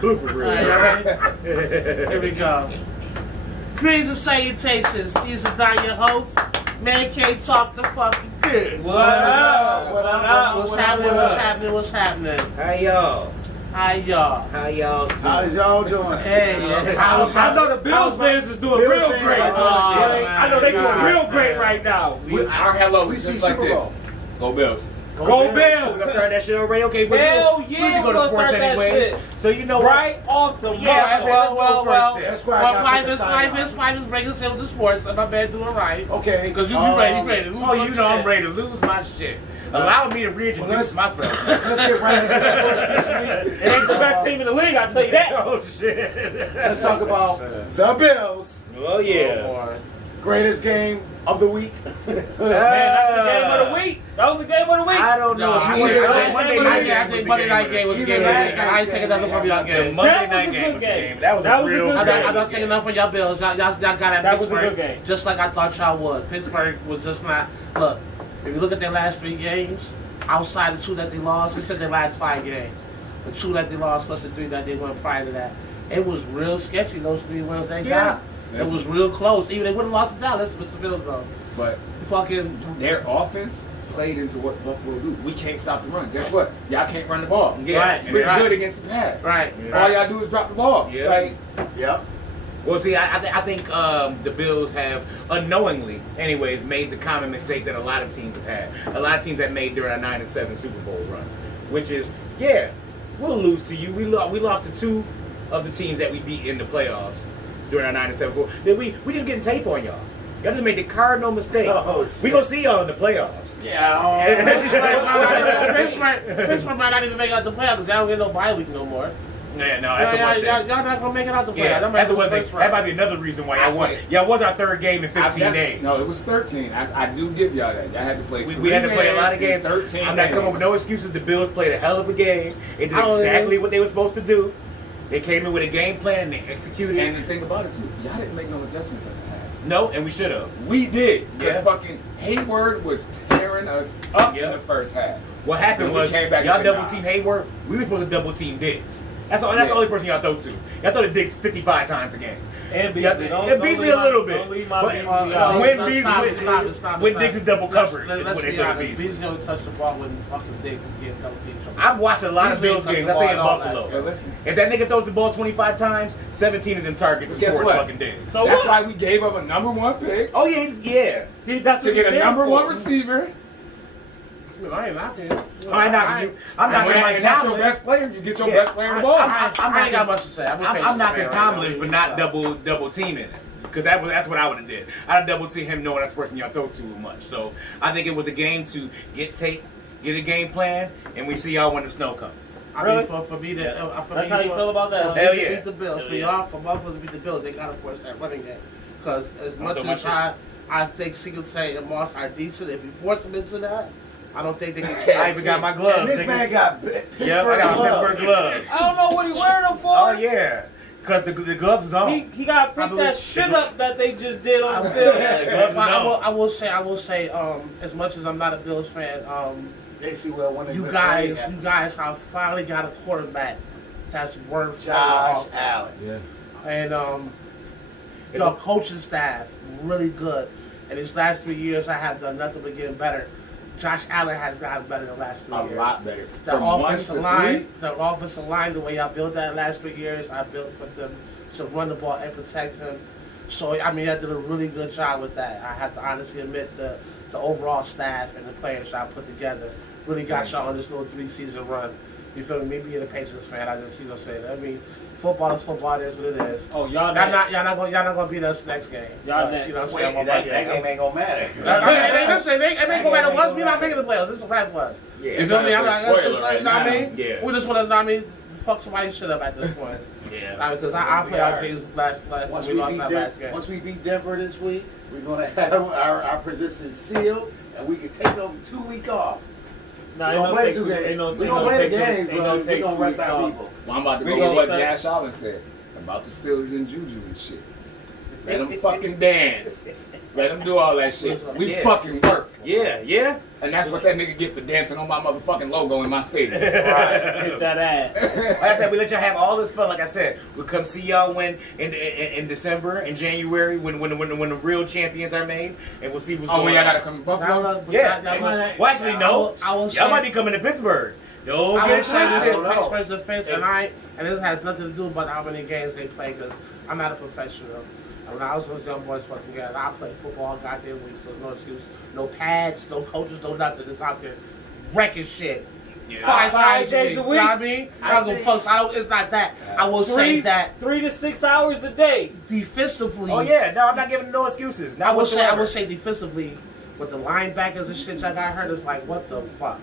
Blooper reel. Alright, here we go. Greetings and salutations. Caesar Don, your host. Man can't talk the fucking good. What up? What's happening? What's happening? What's happening? How y'all? Hi, y'all. How y'all? How's y'all doing? Hey, I know the Bills fans is doing Bills real fans great. are doing great. I know they doing real great right now. Our hello We is see just like Super this. Bowl. Go Bills. Go We Bills! gonna start that shit already? Okay, but Hell we yeah, usually go to we're gonna sports start that anyway. shit. So you know Right off the Yeah, I say let's go first then. That's where I got to put the sign on. Five is breaking us into sports. And my man doing right. Okay. Because you be ready to lose. Oh, you know I'm ready to lose my shit. Allow me to reintroduce myself. Let's get right into sports this week. It ain't the best team in the league, I'll tell you that. Oh shit. Let's talk about the Bills. Oh yeah. Greatest game of the week. Man, that's the game of the week. That was the game of the week. I don't know. I if you think wanna Monday say night I was think the Monday game night of game the was week. game. I ain't taking nothing from y'all The game. Monday That was night a game good was the game. game. That was That a was a real good good game. I'm not taking enough from y'all Bills. Y'all got at That was a Pittsburgh good game. just like I thought y'all would. Pittsburgh was just not. Look, if you look at their last 3 games, outside the 2 that they lost, they said their last 5 games. The 2 that they lost plus the 3 that they won prior to that. It was real sketchy, those 3 wins they got. It was real close. Even they would have lost to Dallas, Mr. Field goal. But Fucking. their offense played into what Buffalo do. We can't stop the run. Guess what? Y'all can't run the ball. Yeah. Right. And we're Right. good against the pass. Right. All y'all do is drop the ball. Yeah. Like, Yep. Well, see, I think the Bills have unknowingly, anyways, made the common mistake that a lot of teams have had. A lot of teams have made during a 9-7 Super Bowl run, which is, yeah, we'll lose to you. We lost to 2 of the teams that we beat in the playoffs during our 9-7 Super Bowl. Then we just getting tape on y'all. Y'all just made the cardinal mistake. Oh, shit. We gonna see y'all in the playoffs. Pittsburgh might not even make it out the playoffs because they don't get no bye week no more. Yeah, no, that's the one thing. Y'all not gonna make it out the playoffs. Yeah, That might that's the be one thing. first That round. might be another reason why y'all won. Y'all was our 3rd game in 15 days. No, it was 13. I do give y'all that. Y'all had to play. We had to play a lot of games. 13. I'm not coming up with no excuses. The Bills played a hell of a game. They did exactly what they were supposed to do. They came in with a game plan and they executed. And the thing about it too, y'all didn't make no adjustments at the half. No, and we should have. We did. Because Yeah. fucking Hayward was tearing us up in the first half. What happened Then we was came back y'all and said, double nah. team Hayward. We were supposed to double team Diggs. That's all. That's the Yeah. only person y'all throw to. Y'all throw to Diggs 55 times a game. And Yeah, Beasley. and Beasley a little bit. Don't leave my But Beasley when out. when Diggs is double covered, is Let's when they be throw to honest. Beasley. Beasley only touched the ball when fucking Diggs was getting double teamed. I've watched a lot of Beasley Bills touched games. the I think in ball all last Buffalo. Yeah, listen. If that nigga throws the ball 25 times, 17 of them targets is Guess towards what? fucking Diggs. So That's what? why we gave up a number 1 pick Oh yeah. That's to what get he's a there number for. 1 receiver. I ain't knocking. I ain't knocking you. I'm And knocking Mike that's your Tomlin. best player. You get your Yeah. best player the ball. I ain't got much to say. I'm knocking Tomlin for not double teaming it. Because that's what I would have did. I'd have double teamed him knowing that's the person y'all throw too much. So I think it was a game to get tape, get a game plan, and we see y'all when the snow comes. I Really? mean, for me to, That's how you feel about that? Hell to yeah. beat the Bills, for y'all, for both of us to beat the Bills, they gotta force that running game. Because as much throw my as shit. I think Singletary and Moss are decent, if you force them into that, I don't think they can I catch. even got my gloves. And this nigga. man got Pittsburgh Yep, I got gloves. Pittsburgh gloves. I don't know what he wearing them for. Oh yeah, because the gloves is on. He got to pick that shit up that they just did on the field. Yeah, the gloves is on. I will say, as much as I'm not a Bills fan, They see well when they you win. guys have finally got a quarterback that's worth Josh Allen. Yeah. and It's the a- coaching staff really good. And these last 3 years, I have done nothing but getting better. Josh Allen has gotten better the last 3 A years. lot better. The From 1 offensive to line, 3? the offensive line, the way I built that last 3 years, I built for them to run the ball and protect him. So I mean, I did a really good job with that. I have to honestly admit the overall staff and the players I put together really got y'all on this little 3-season run. You feel me? Me being a Patriots fan, I just say that. I mean, football is football. It is what it is. Oh, y'all Y'all next. not gonna beat us next game. Y'all But, next. You know what I'm Wait, saying? that game ain't gonna matter. Listen, it ain't gonna matter what. We're not making the playoffs. This is a wrap for us. Yeah, You feel me? I'm not gonna spoiler say, right you know what I now. mean? Yeah. We just want to, fuck somebody's shit up at this point. Yeah. Because I play our teams last Once we we lost beat that last game. Once we beat Denver this week, we're gonna have our position sealed, and we can take them 2 weeks off. Nah, We ain't gonna no play take 2 two- games. ain't no- We ain't gonna no play the take two- games, ain't but no we take gonna 2 rest weeks our off. people. Well, I'm about to We go gonna with what say- Josh Allen said about the Steelers and Juju and shit. Let them fucking dance. Let them do all that shit. We Yeah. fucking work. Yeah. And that's what that nigga get for dancing on my motherfucking logo in my stadium. Right. Hit that ass. Like I said, we let y'all have all this fun. Like I said, we'll come see y'all when in December, in January, when the real champions are made, and we'll see what's Oh, going y'all on. gotta come to Buffalo? Yeah. I Well, actually, no. will Y'all might be coming to Pittsburgh. Don't get would it say this twisted. in Pittsburgh's defense, and this has nothing to do about how many games they play, because I'm not a professional. And when I was those young boys fucking together, I played football goddamn week, so there's no excuse. No pads, no coaches, no nothing. It's out there wrecking shit. Yeah. Five days a You know week. what I mean? I'm gonna fuck. It's not that. I will say that 3 to 6 hours a day. defensively. Oh yeah, no, I'm not giving no excuses. I Not will whatsoever. say defensively, with the linebackers and shit y'all got hurt, it's like, what the fuck?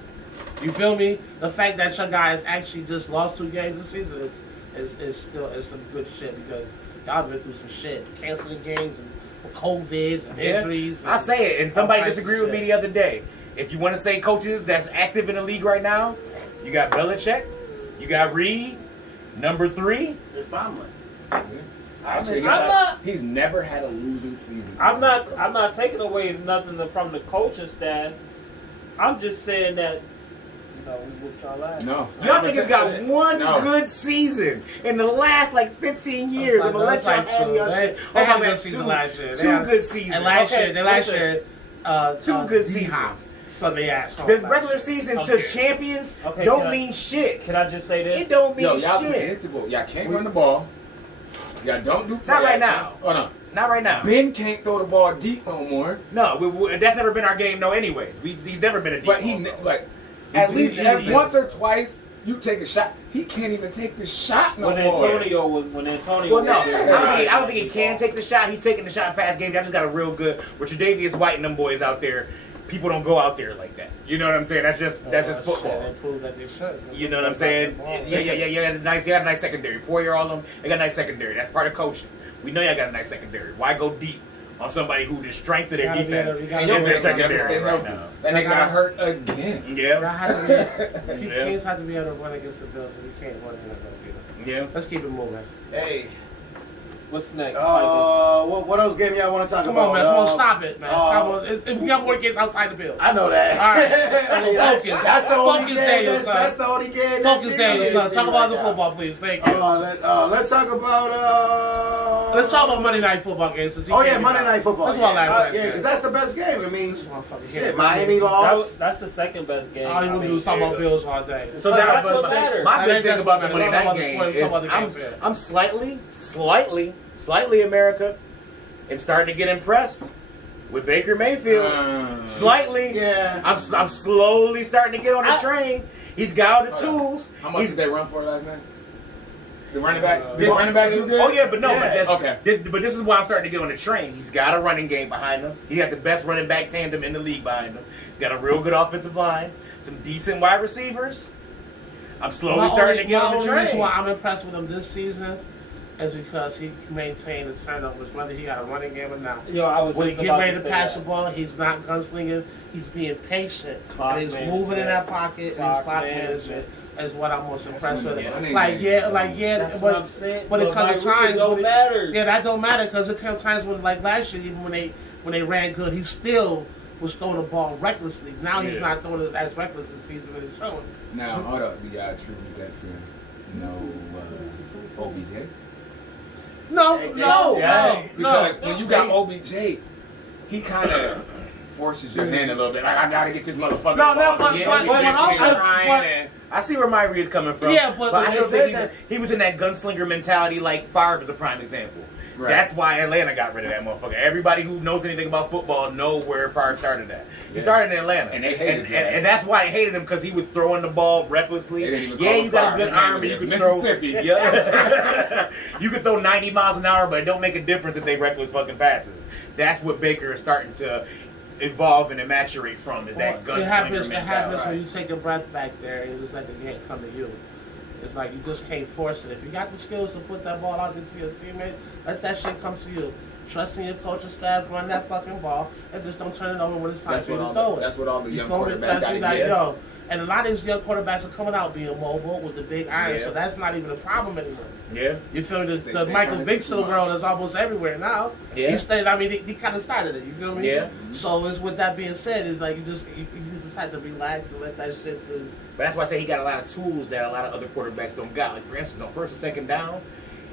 You feel me? The fact that your guys actually just lost 2 games this season is still some good shit, because y'all been through some shit, canceling games and COVIDs and injuries. I say it, and somebody all types disagreed of with me shit. the other day. If you want to say coaches that's active in the league right now, you got Belichick, you got Reed, number 3. It's Tomlin. Actually, I'm not- he's never had a losing season. I'm not taking away nothing from the coaching staff. I'm just saying that, you know, we whooped y'all ass. No. Y'all niggas got one No. good season in the last like 15 years. I'm gonna let y'all have your shit. They had a man, good season last year. They Two had- good seasons. And last Okay, year, listen. two good D-Hop, seasons. Sunday ass. This regular season Okay. to champions Okay, don't can I- mean shit. Can I just say this? It don't mean Yo, y'all shit. predictable. Y'all can't run the ball. Y'all don't do play Not right action. now. Oh no. Not right now. Ben can't throw the ball deep no more. No, that's never been our game. No, anyways, he's never been a deep But he ball, like At at least least every- once or twice you take a shot. He can't even take the shot no When more. Antonio was Well, no, there. I don't think he can take the shot. He's taking the shot past game. Y'all just got a real good with Tre'Davious White and them boys out there. People don't go out there like that. You know what I'm saying? That's just football. They proved that they should. You know what I'm saying? Yeah. You got a nice secondary. Poyer, all of them, they got a nice secondary. That's part of coaching. We know y'all got a nice secondary. Why go deep on somebody who the strength of their Gotta be defense able to- is you their gotta secondary stay right healthy. now? That nigga got hurt again. Yeah. Y'all have to be, Yeah. teams have to be able to run against the Bills, and we can't run against the Bills. Yeah. Let's keep it moving. Hey, What's next? what else game y'all want to talk Come about? on, man. Come on, stop it, man. uh, Come on. We got more games outside the Bills. I know that. All right. Focus. That's the only Focus, game. Daniel, son. That's the only game. Focus, Daniel, son. Talk about the football, please. Thank you. Let's talk about. Let's talk about Monday Night Football games. Since he Oh can't yeah, be Monday out. Night Football. That's what I Yeah, because that's the best game. I mean, This motherfucker shit, can't- Miami lost. That's the second best game. All you want to do is talk about Bills all day. So But now, that's what but matters. my big That's thing about the what Monday matters. night Talk game about the is sport, talk about the games, I'm slightly America. I'm starting to get impressed with Baker Mayfield. Slightly. Yeah. I'm slowly starting to get on the I- train. He's got all the Hold on. tools. How much He's did they run for last night? The running backs? This- The running backs do good? Oh yeah, but no, Yeah. but that's, Okay. But this is why I'm starting to get on the train. He's got a running game behind him. He got the best running back tandem in the league behind him. Got a real good offensive line. Some decent wide receivers. I'm slowly starting to get on the The reason train. why I'm impressed with him this season is because he maintained the turnovers, whether he got a running game or not. Yo, I was When he just get about ready to to say pass that. the ball, he's not gunslinging. He's being patient. Clock and he's management. moving in that pocket. And Clock he's clock management. management is what I'm most impressed what with. the Like running yeah, game That's but, what I'm saying. But it But comes like, times don't when matter. yeah, that don't matter because it comes times when like last year, even when they ran good, he still was throwing the ball recklessly. Now he's Yeah. not throwing it as reckless this season as he's showing. Now, hold up. Do y'all attribute that to OBJ? No, Yeah. Because when you got OBJ, he kind of forces your hand a little bit. Like, I got to get this motherfucker. No, the ball. but Yeah, he bitching also- and crying but- and- I see where Myrie is coming from. Yeah, but I you still said think he was in that gunslinger mentality. Like Favre is a prime example. Right. That's why Atlanta got rid of that motherfucker. Everybody who knows anything about football know where Favre started at. He Yeah. started in Atlanta, And they hated his ass. and that's why they hated him because he was throwing the ball recklessly. They didn't even Yeah, call you him got a Favre. good His name arm, was and you just can throw. Mississippi. Yeah, you can throw 90 miles an hour, but it don't make a difference if they reckless fucking passes. That's what Baker is starting to evolve and maturate from. Is that Well, gunslinger it happens mentality? when you take a breath back there and just let the game come to you. It's like you just can't force it. If you got the skills to put that ball out there to your teammates, let that shit come to you. Trust in your coaching staff, run that fucking ball, and just don't turn it over when it's time That's for you what to all throw the- it. that's what all the You young feel me? quarterbacks That's gotta it, like, get. yo, And a lot of these young quarterbacks are coming out being mobile with the big iron, Yeah. so that's not even a problem anymore. Yeah. You feel me? They The Michael trying to Vicks do of the too world much. is almost everywhere now. Yeah. He stayed. I mean, he kind of started it. You feel me? Yeah. So it's with that being said, it's like you just have to relax and let that shit just. But that's why I say he got a lot of tools that a lot of other quarterbacks don't got. Like, for instance, on first and second down,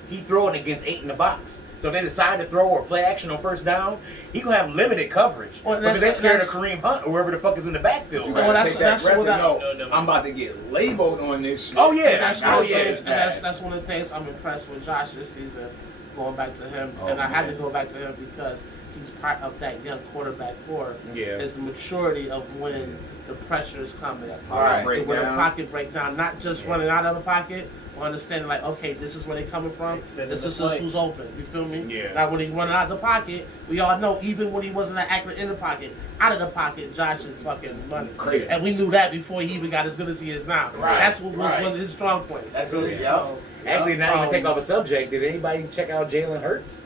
he throwing against 8 in the box. So if they decide to throw or play action on first down, he gonna have limited coverage. Well, because that's- they're scared of that's- Kareem Hunt or whoever the fuck is in the backfield. You Right? Well, gotta that's- take that that's breath what and I- know, I'm about to get labeled on this shit. Oh, yeah. That's Oh, one of the yeah. things, and that's one of the things I'm impressed with Josh this season. Going back to him, Oh, and I had to man. go back to him because he's part of that young quarterback core. Yeah. Is the maturity of when the pressure is coming. All right. When the Breakdown. pocket breakdown, not just running out of the pocket, but understanding like, okay, this is where they're coming from. Extending This the is play. who's open. You feel me? Yeah. Now when he running out of the pocket, we all know even when he wasn't accurate in the pocket, out of the pocket, Josh is fucking money. Crazy. And we knew that before he even got as good as he is now. Right. That's what was Right. one of his strong points. That's You it, feel me? yep. So, Actually, not even Um, take off a subject. Did anybody check out Jalen Hurts?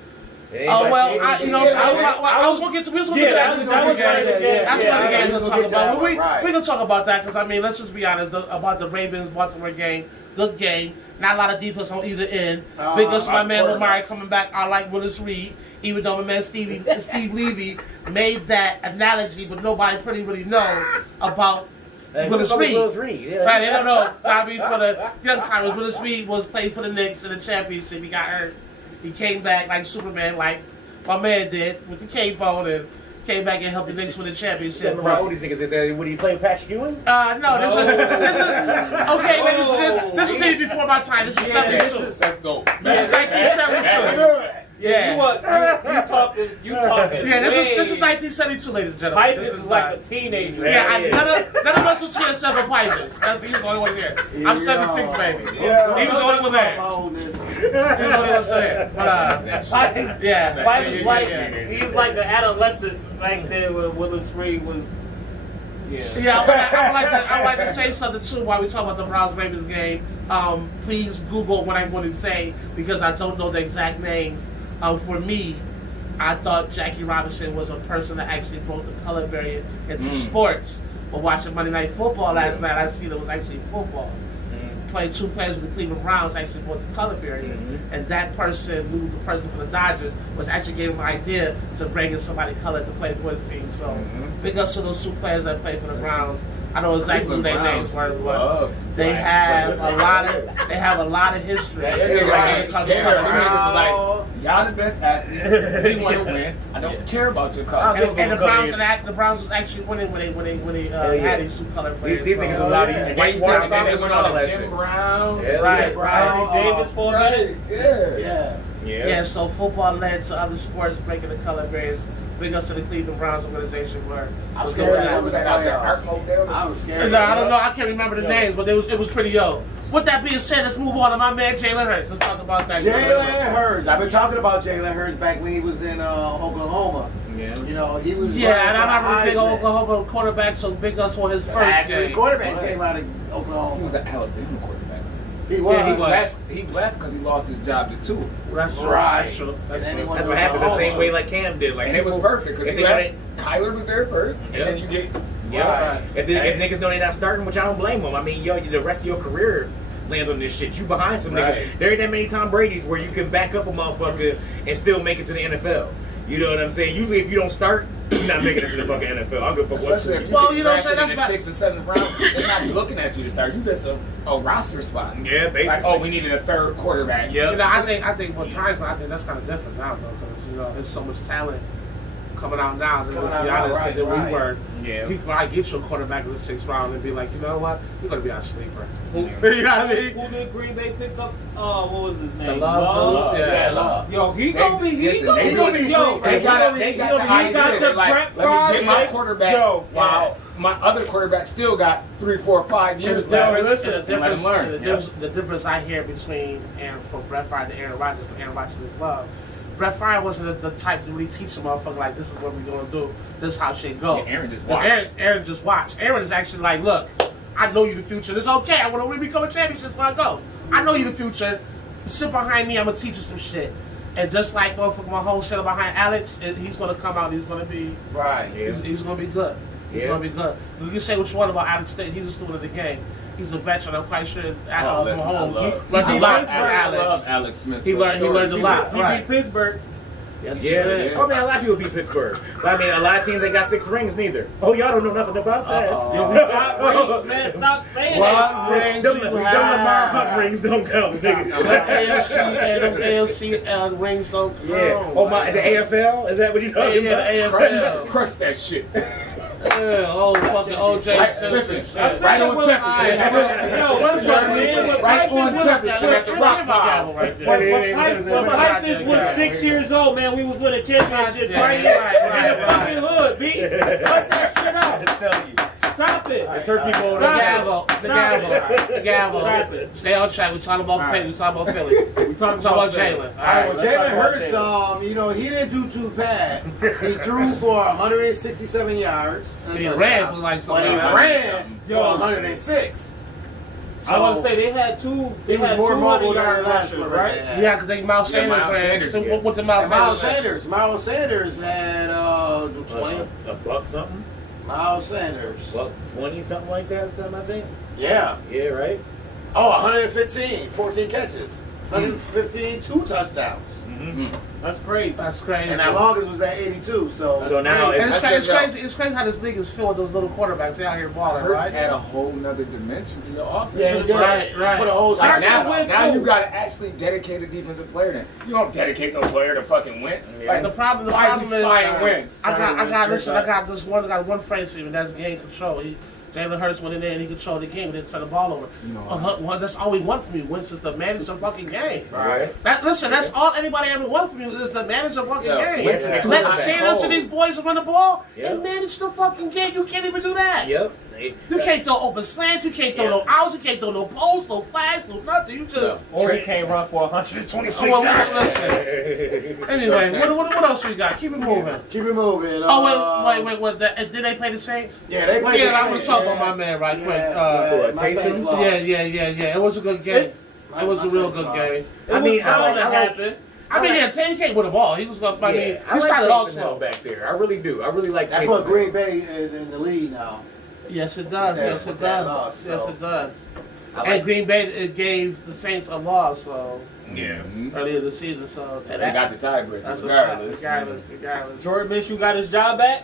Did Oh anybody well, see I, anything? you know, I was gonna get to. We was gonna Yeah, get that to was that. one of the That's games. one of the games we'll we'll get talk to that about. one, right. We can talk about that because I mean, let's just be honest about the Ravens Baltimore game. Good game. Not a lot of defense on either end. Big ups to my man Lamar coming back. I like Willis Reed, even though my man Steve Levy made that analogy, but nobody pretty really know about Willis Reed. Willis Reed. Yeah. Right, they don't know. I mean, for the young timers, Willis Reed was played for the Knicks in the championship. He got hurt. He came back like Superman, like my man did with the cape on, and came back and helped the Knicks win the championship. Remember how old these niggas is? Would he play Patrick Ewing? No, this is okay. This is even before my time. This is Let's 72. go. Yeah, 1972. Yeah, you talking? You talking? Yeah, this is way- 1972, ladies and gentlemen. Mike This is is like not- a teenager. Yeah, none of us was here at Seven Pipers. That's he was the only one here. I'm 76, baby. Yeah. He was the only one there. Boldness. He was the only one there. But Mike, yeah, Mike is like yeah. he's like the adolescence back then when Willis Reed was. Yeah. Yeah, I would like to say something too while we talk about the Browns Ravens game. Please Google what I'm going to say because I don't know the exact names. For me, I thought Jackie Robinson was a person that actually broke the color barrier into sports. But watching Monday Night Football last night, I see it was actually football. Played 2 players with the Cleveland Browns actually broke the color barrier, and that person, who the person for the Dodgers, was actually gave him an idea to bring in somebody colored to play for his team. So big ups to those 2 players that played for the Browns. I know exactly who their names were, but they have a lot of history. Y'all the best athletes. We want to win. I don't care about your color. And the Browns was actually winning when they had these 2 colored players. These niggas a lot of So- these White white and then they went on to Jim shit. Brown. Yeah, Right, Brown, Davis for a minute. Yeah. Yeah. Yeah, so football led to other sports breaking the color barriers. Big ups to the Cleveland Browns organization where I'm was scared doing of that. them with the playoffs. I'm scared. No, I don't know. I can't remember the names, but it was pretty yo. With that being said, let's move on to my man Jalen Hurts. Let's talk about that. Jalen Hurts. I've been talking about Jalen Hurts back when he was in Oklahoma. Yeah. You know, he was. Yeah, and running I'm for not a big Heisman. Oklahoma quarterback, so big ups for his first Last game. three quarterbacks came out of He was Oklahoma. an Alabama quarterback. He was. Yeah, he was. He left because he lost his job to Tua. That's true. Right. That's true. And then he true. went That's what happens the same way like Cam did. Like And it was people- perfect because if you they had Kyler was there first, and Yeah. then you get Yeah. Right. If niggas know they're not starting, which I don't blame them. I mean, yo, the rest of your career lands on this shit. You behind some Right. niggas. There ain't that many Tom Brady's where you can back up a motherfucker and still make it to the NFL. You know what I'm saying? Usually, if you don't start, you're not making it to the fucking NFL. I'll go for what. Especially if you Well, get you know what I'm drafted saying, in that's the 6th or 7th round, they're not looking at you to start. You just a roster spot. Yeah, basically. Like, oh, we needed a 3rd quarterback. Yeah. You know, I think with times, I think that's kind of different now, though, because you know, there's so much talent coming out now. Let's Coming be out now, honest, right, than right. we were. Yeah. You might get your quarterback in the 6th round and be like, you know what, you're gonna be our sleeper. Who, You know what I mean? who did Green Bay pick up? What was his name? Love. Yeah, love. Yo, he gonna be. He Listen, gonna they be. gonna be Yo, sleeping. They got he the got idea the like, Brett let me Favre. get my quarterback Yo, while my other quarterback still got 3, 4, 5 years The left. difference, And let him learn. the difference I hear between from Brett Favre to Aaron Rodgers, but Aaron Rodgers is love. Brett Favre wasn't the type to really teach a motherfucker like, this is what we're gonna do. This is how shit go. Yeah, Aaron just But watched. Aaron just watched. Aaron is actually like, look, I know you the future. It's okay. I want to really become a championship where I go. I know you the future. Sit behind me. I'm gonna teach you some shit. And just like motherfucker, my whole shit behind Alex, he's gonna come out. He's gonna be Right. Yeah. he's gonna be good. He's Yeah. going to be good. You can say what you want about Alex State. He's a student of the game. He's a veteran. I'm quite sure Listen, I Mahomes love- learned a he lot loves from Alex. Alex. Alex Smith. He learned a lot. He Right. beat Pittsburgh. Yes, Yeah. he did. Oh man, a lot of people beat Pittsburgh. But I mean, a lot of teams ain't got 6 rings neither. Oh, y'all don't know nothing about that. Yo, we got rings, man. Stop saying that. What rings Them you Lamar have? Hunt rings don't count, nigga. AFC and them AFC rings don't count. Yeah. Oh my, the AFL? Is that what you talking Yeah, about? AFL. Crush that shit. Yeah, oh, fucking O.J. Right, Simpson. listen, I said right it on was- Jefferson. Yo, what's up, man? When Right Pipe on is- Jefferson at the rock pile. When Pipe was 6 years old, man, we was winning championships. Right, In the right. fucking hood, B. Cut that shit out. I'm telling you. Stop it. The turkey bowl. The Stop gavel. The gavel. The gavel. Stop it. Stay on track. We're talking about Philly. We're talking about Philly. We talking Talk about Philly. Jalen. All right, well, let's talk Jalen about Hurts, Jalen. he didn't do too bad. He threw for 167 yards. and a He touchdown. ran for like But he something. ran Yo. for 106. I want to say they had two. They He was had more 200 mobile than yard the last rushers, one right? right? Yeah, because they Miles Yeah, Sanders Miles ran. Sanders, So yeah. what the Miles Sanders? Miles Sanders had 20. A buck something? Miles Sanders. Buck 20 something like that, something I think. Yeah. Yeah, right? Oh, 115, 14 catches. 115, 2 touchdowns. That's crazy. That's crazy. And that longest was at 82. So now And it's, That's crazy, it's crazy how this league is filled with those little quarterbacks. They out here balling, Hurts right? had a whole nother dimension to your offense. yeah, he did. Right. Put a whole Like Hurts now, went now too. you got to actually dedicate a defensive player. Then you don't dedicate no player to fucking Wentz. Yeah. Like, The problem why is, you spying Wentz? I got Wentz, one phrase for you, and that's game control. Jalen Hurts went in there and he controlled the game. He didn't turn the ball over. You know, Well, that's all we want from you. Wentz is to manage the fucking game. Right. Listen, that's all anybody ever wants from you is to manage the fucking Yeah, game. Wentz is too Let hot and Sanders cold. and these boys run the ball Yep. and manage the fucking game. You can't even do that. Yep. You can't throw open slants. You can't throw no outs. You can't throw no posts, no flags, no nothing. You just. Or he can't run for 126 Well, yards. listen. Anyway, what else we got? Keep it moving. Keep it moving. Oh wait. Did they play the Saints? Yeah, they played Yeah, the I'm gonna Saints, talk yeah. about my man right quick. Yeah, my Taysom? Saints lost. Yeah. It was a good game. My- It was my a real Saints good lost. game. I mean, I I to like- happen. Tank came with the ball. He was going. I mean, I he like started off Taysom Hill slow. back there. I really do. I really like That Taysom put Hill. Green Bay in the lead now. Yes, it does. Yeah, Yes, it with that does. loss, Yes, so. it does. I And like- Green Bay gave the Saints a loss so Yeah. earlier this season. So They got the tiebreaker. that's a fact. Regardless. Regardless. Jordan Minshew got his job back.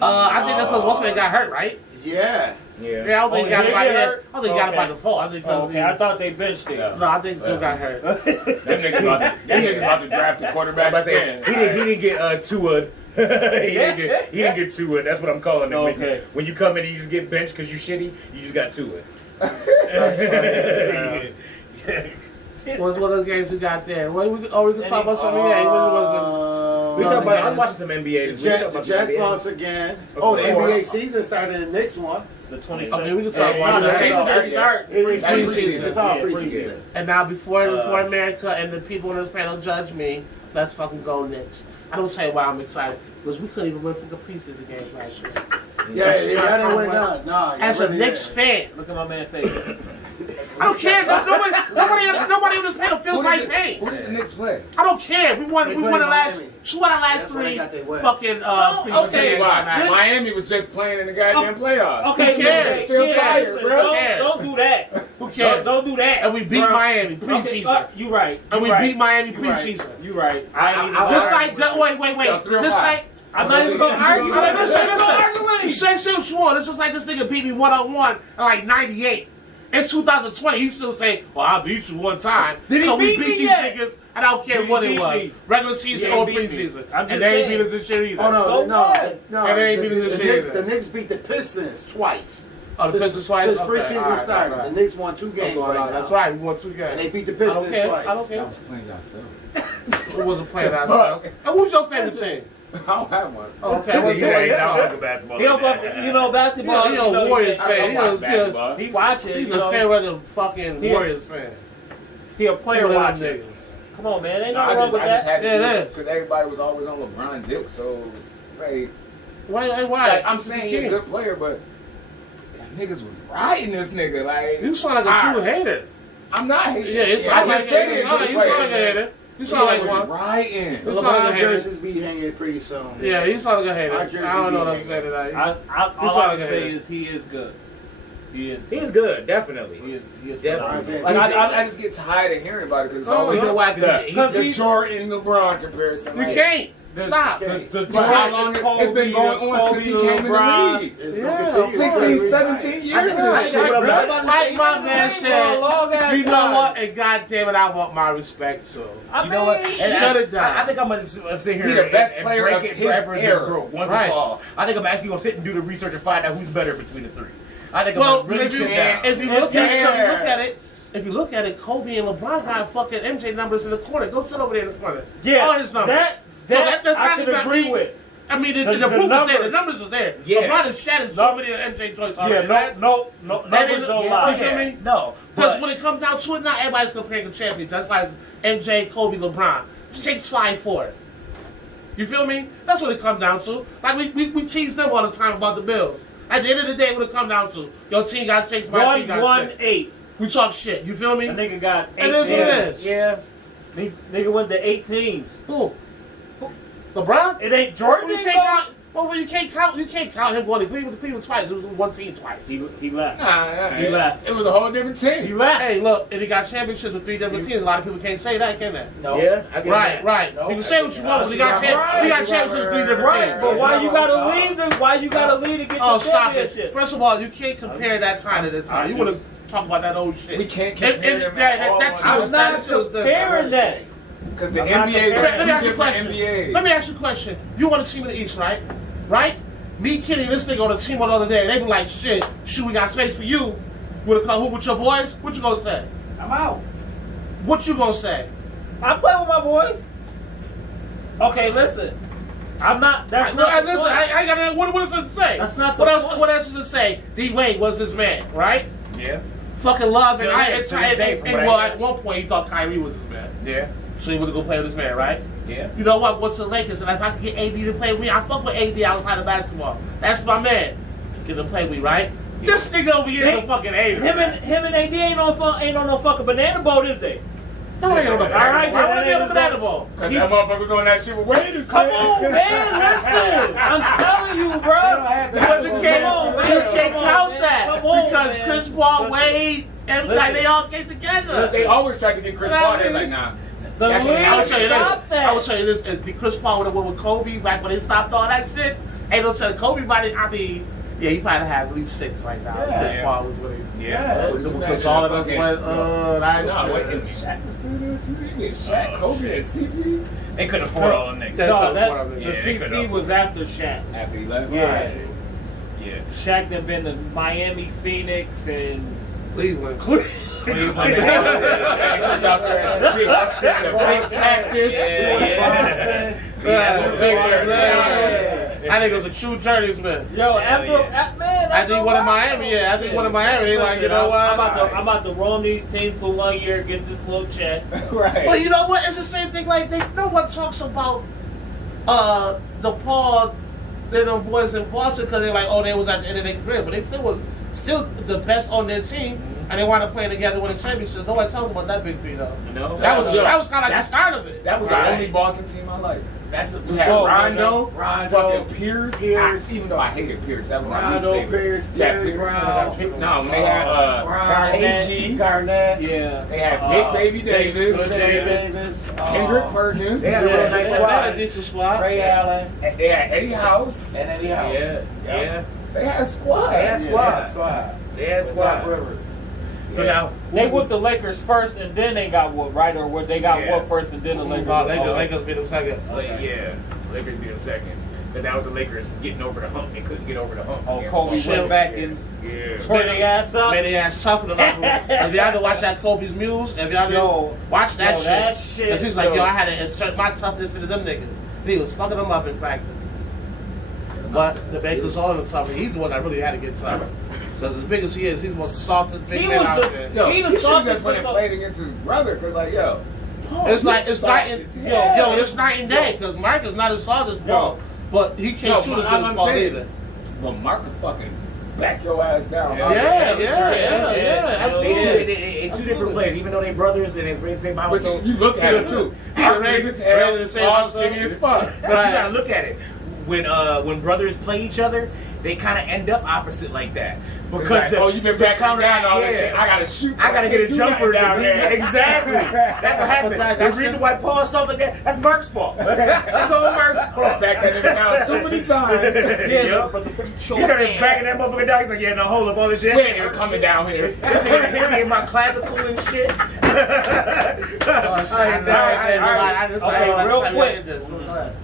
I think that's because Wilson got hurt, right? Yeah. Yeah. Yeah, I don't think he got it by he hurt? I think he got it by Okay. default. I think because Okay, I thought they benched him. Yeah. no, I think Duke got hurt. Them niggas about to draft the quarterback. I'm about to say, again. he didn't get Tua. he didn't get Tua. That's what I'm calling him. Okay. When you come in and you just get benched because you shitty, you just got Tua. What other games we got there? We can talk about some NBA. We No, talk about. I was games. watching some NBA. The Jets lost again. Oh, the NBA season started in the next one. The 26th. Okay, we can talk Hey, about No, the the that. Saints Saints start. It's Preseason. preseason. It's all Yeah, preseason. And now before America and the people on this panel judge me, let's fucking go Knicks. I don't say why I'm excited because we couldn't even win for the preseason games last year. Yeah, I didn't win none. Nah, As a Knicks fan, Look at my man face. I don't care. Nobody on this panel feels my pain. Who did the Knicks play? I don't care. We won They the played last Miami. 2 out of the last That's why they 3 got their win. fucking Oh, preseason okay, games. Why? Matter. Miami was just playing in the goddamn playoffs. Okay, Who cares? okay, Still yeah, tired, listen, bro. Don't do that. Who cares? Don't do that. And we beat bro. Miami Okay, preseason. you right. And You we right. beat Miami You right. preseason. You right. I ain't even Just gonna like argue with you. wait. Yeah, 3 or Just 5. like I'm not even gonna argue. I mean, listen. Listen. Say what you want. It's just like this nigga beat me 1-on-1 in like '98. It's 2020. He still say, "Well, I beat you one time." Did he so we beat me beat these yet? niggas, and I don't care Did he what it beat was, me? regular season He or ain't beat me. preseason. I'm just And they ain't saying. beat us this shit either. Oh no, So no, what? no. And they ain't beat us this year The either. Knicks beat the Pistons twice. Oh, the Pistons twice? Since Okay, preseason all right, started. all right. The Knicks won 2 games right now. That's right. We won 2 games. And they beat the I don't Pistons care. twice. I don't care. Y'all was playing yourselves. We wasn't playing ourselves. And who's your favorite team? I don't have one. Okay, what's Yeah, your he's not favorite fucking basketball. He don't fuck, basketball. He a Warriors I fan. don't He watch a- basketball. He watching. He's you a know, fan rather than fucking Yeah. Warriors fan. he a player Look at them watching. niggas. Come on, man. Ain't No, nothing wrong with I just that. had to Yeah, do it it is. because everybody was always on LeBron Dick. So, like, Why? like I'm saying he's a good player, but niggas was riding this nigga. Like, You sound like a true hater. I'm not hating. Yeah, it's I like just said you he's a sound good like a player. hater. You sound like was one. riding. The The LeBron LeBron jerseys jerseys be hanging pretty soon. Yeah, you sound like a hater. Our I jersey don't know what be I'm saying tonight. All I can say is he is good. He is. He's good, definitely. He is Definitely. phenomenal. Like I just get tired of hearing about it because it's Oh, always you know why? Because the he's- Jordan LeBron comparison. You like, can't. The- Stop. The But how long Kobe, it's been going on Kobe, since he came in the LeBron. league? It's Yeah, gonna continue. 16, 17 years I think- of I this think shit, what I'm bro. about to Like my man said, long-ass you know time. what? And goddamn it, I want my respect too. I You know what? mean, And shut it down. I think I'm gonna sit here He the best and player break of it his forever and era. broke once Right. and for all. I think I'm actually gonna sit and do the research and find out who's better between the three. I think Well, I'm gonna really if you, sit down. if you look at it, Yeah. if you look at it, Kobe and LeBron got fucking MJ numbers in the corner. Go sit over there in the corner. yeah, All his numbers. That that's I not can even agree read. with. I mean, the The proof is there. numbers. The numbers is there. Yeah. LeBron has shattered so many of MJ joints Yeah, already. That's- no, that numbers is- don't yeah, lie. you feel me? No, Because but when it comes down to it, not everybody's comparing the champions. That's why it's MJ, Kobe, LeBron. 6, 5, 4. You feel me? That's what it comes down to. Like we tease them all the time about the Bills. At the end of the day, what it comes down to, your team got 6, my team got 6. 1-1-8. We talk shit. You feel me? A nigga got 8 It is what it teams. is. Yeah. Nigga went to 8 teams. Who? LeBron? It ain't Jordan. Well, you can't count. Well, you can't count him going to Cleveland twice. It was one team twice. He left. Nah, He left. It was a whole different team. He left. Hey, look, and he got championships with 3 different teams. A lot of people can't say that, can they? No. yeah, I get Right, that. right. No, you can say what you want, but he got Right. championships with 3 different Right, teams. but why you gotta No. leave the? Why you gotta leave to get Oh, your stop championship? it. First of all, you can't compare that time to this time. You want to talk about that old shit. We can't And- compare and them that- at all. that's- I'm not that shit was different. comparing that. Because the I'm not NBA was comparing- Let me two ask you a different question. NBAs. Let me ask you a question. You want a team in the East, right? Right? Me, Kenny, this nigga on the team on the other day, they be like, shit, shoot, we got space for you. You wanna come hoop with your boys? What you gonna say? I'm out. What you gonna say? I play with my boys. Okay, listen. I'm not. That's not. the Listen, point. I got what does it say? That's not the what else. point. What else does it say? D Wade was his man, right? Yeah, Fucking love and Still I. is, to this day, from what I Well, hear. at one point he thought Kyrie was his man, yeah, so he would go play with his man, right? yeah. You know what? What's the Lakers? And if I could get AD to play with me, I fuck with AD outside of basketball. That's my man. Get him to play with me, right? This nigga over here is a fucking hater. Him and AD ain't on no fucking banana boat, is they? No, they ain't on the All right, banana. Why would then, they be on that the banana ain't ball? Because that motherfucker was on that shit with Wade and Come shit. on, man. Listen. I'm telling you, bro. But you can't, Come on, man. you can't Come on, count man. that Come on, because man. Chris Paul, Listen. Wade, and like Listen. they all came together. Listen. They always tried to get Chris Paul. They're like, nah. The That can't league I would tell you this. stop that. I would tell you this. If Chris Paul would have went with Kobe back when they stopped all that shit, ain't no telling Kobe might. I mean, yeah, he probably have at least 6 right now. Yeah. Chris Paul was with him. Yeah. Because all of us went, that No, wait, shit. if Shaq was still there too, you get Shaq, Kobe, and CP They couldn't afford all them niggas. That's No, not that, what I mean. the Yeah, they could've CP was after Shaq. after he left. Yeah. Right. Yeah. Shaq done been to Miami, Phoenix, and Cleveland. Cleveland. He was out there, big cactus. Yeah. I think it was a true journeyman. Yo, yeah. man, I think one in Miami, yeah. I think one in Miami. He like, you know what? I'm about to roam these teams for 1 year, get this little check. Right. Well, you know what? It's the same thing. Like no one talks about the Paul, the boys in Boston because they're like, oh, they was at the end of their career, but they still the best on their team, and they want to play together with a championship. No one talks about that big three though. No. That was kind of like the start of it. That was Right. the only Boston team I liked. That's We had Oh, Rondo, Rondo, fucking Pierce. Pierce. Even though I hated Pierce, that was my least Rondo, favorite. Pierce, Jack Terry Pierce. Brown, No, when they had KG. Garnett, Yeah. They had Big Baby Davis, Good Davis, Kendrick Perkins. They had a real nice They squad. had a decent squad. Ray Allen, They had Eddie House. and Eddie House. Yeah. They had a squad. They had squad. Squad. They had Doc squad. Rivers. So now They whooped the Lakers first, and then they got whooped, right? Or what? They got Yeah. whooped first, and then the Lakers. Lakers beat them second. Yeah, Lakers beat them second. But that was the Lakers getting over the hump. They couldn't get over the hump. Oh, against Kobe Shit. went back and Yeah. turned their ass up. Made their ass tough in the locker room. If y'all didn't watch that Kobe's Muse, if y'all Yo, didn't watch that yo, shit. that shit, Cause he's like, yo. yo, I had to insert my toughness into them niggas. He was fucking them up in practice. But the Baker's all the tough. He's the one that really had to get tough. Because as big as he is, he's the most softest big He man was out the- there. Yo, He he the should have softest just went and but played against his brother. Cause like, yo, It's like it's night and Yeah. it's night and day. Because Mark is not as soft as Paul, but he can't shoot as good as Paul either. Well, Mark could fucking back your ass down. Yeah, absolutely. It's two different players, even though they brothers and it's raised the same mama. But So you look at it too. He's raised as hell, all skinny as fuck. But you gotta look at it. When brothers play each other, they kind of end up opposite like that. Because Like, you been backing down all this shit. I gotta shoot. I gotta get a jumper down to there. Exactly. That's what happened. The reason why Paul saw like that's Mark's fault. That's all Mark's fault. Back that nigga down too many times. Yeah, but he started backing that motherfucker down. He's like, yeah, no, hold up, all this shit. We ain't even coming down here. This nigga hit me in my clavicle and shit. Real quick.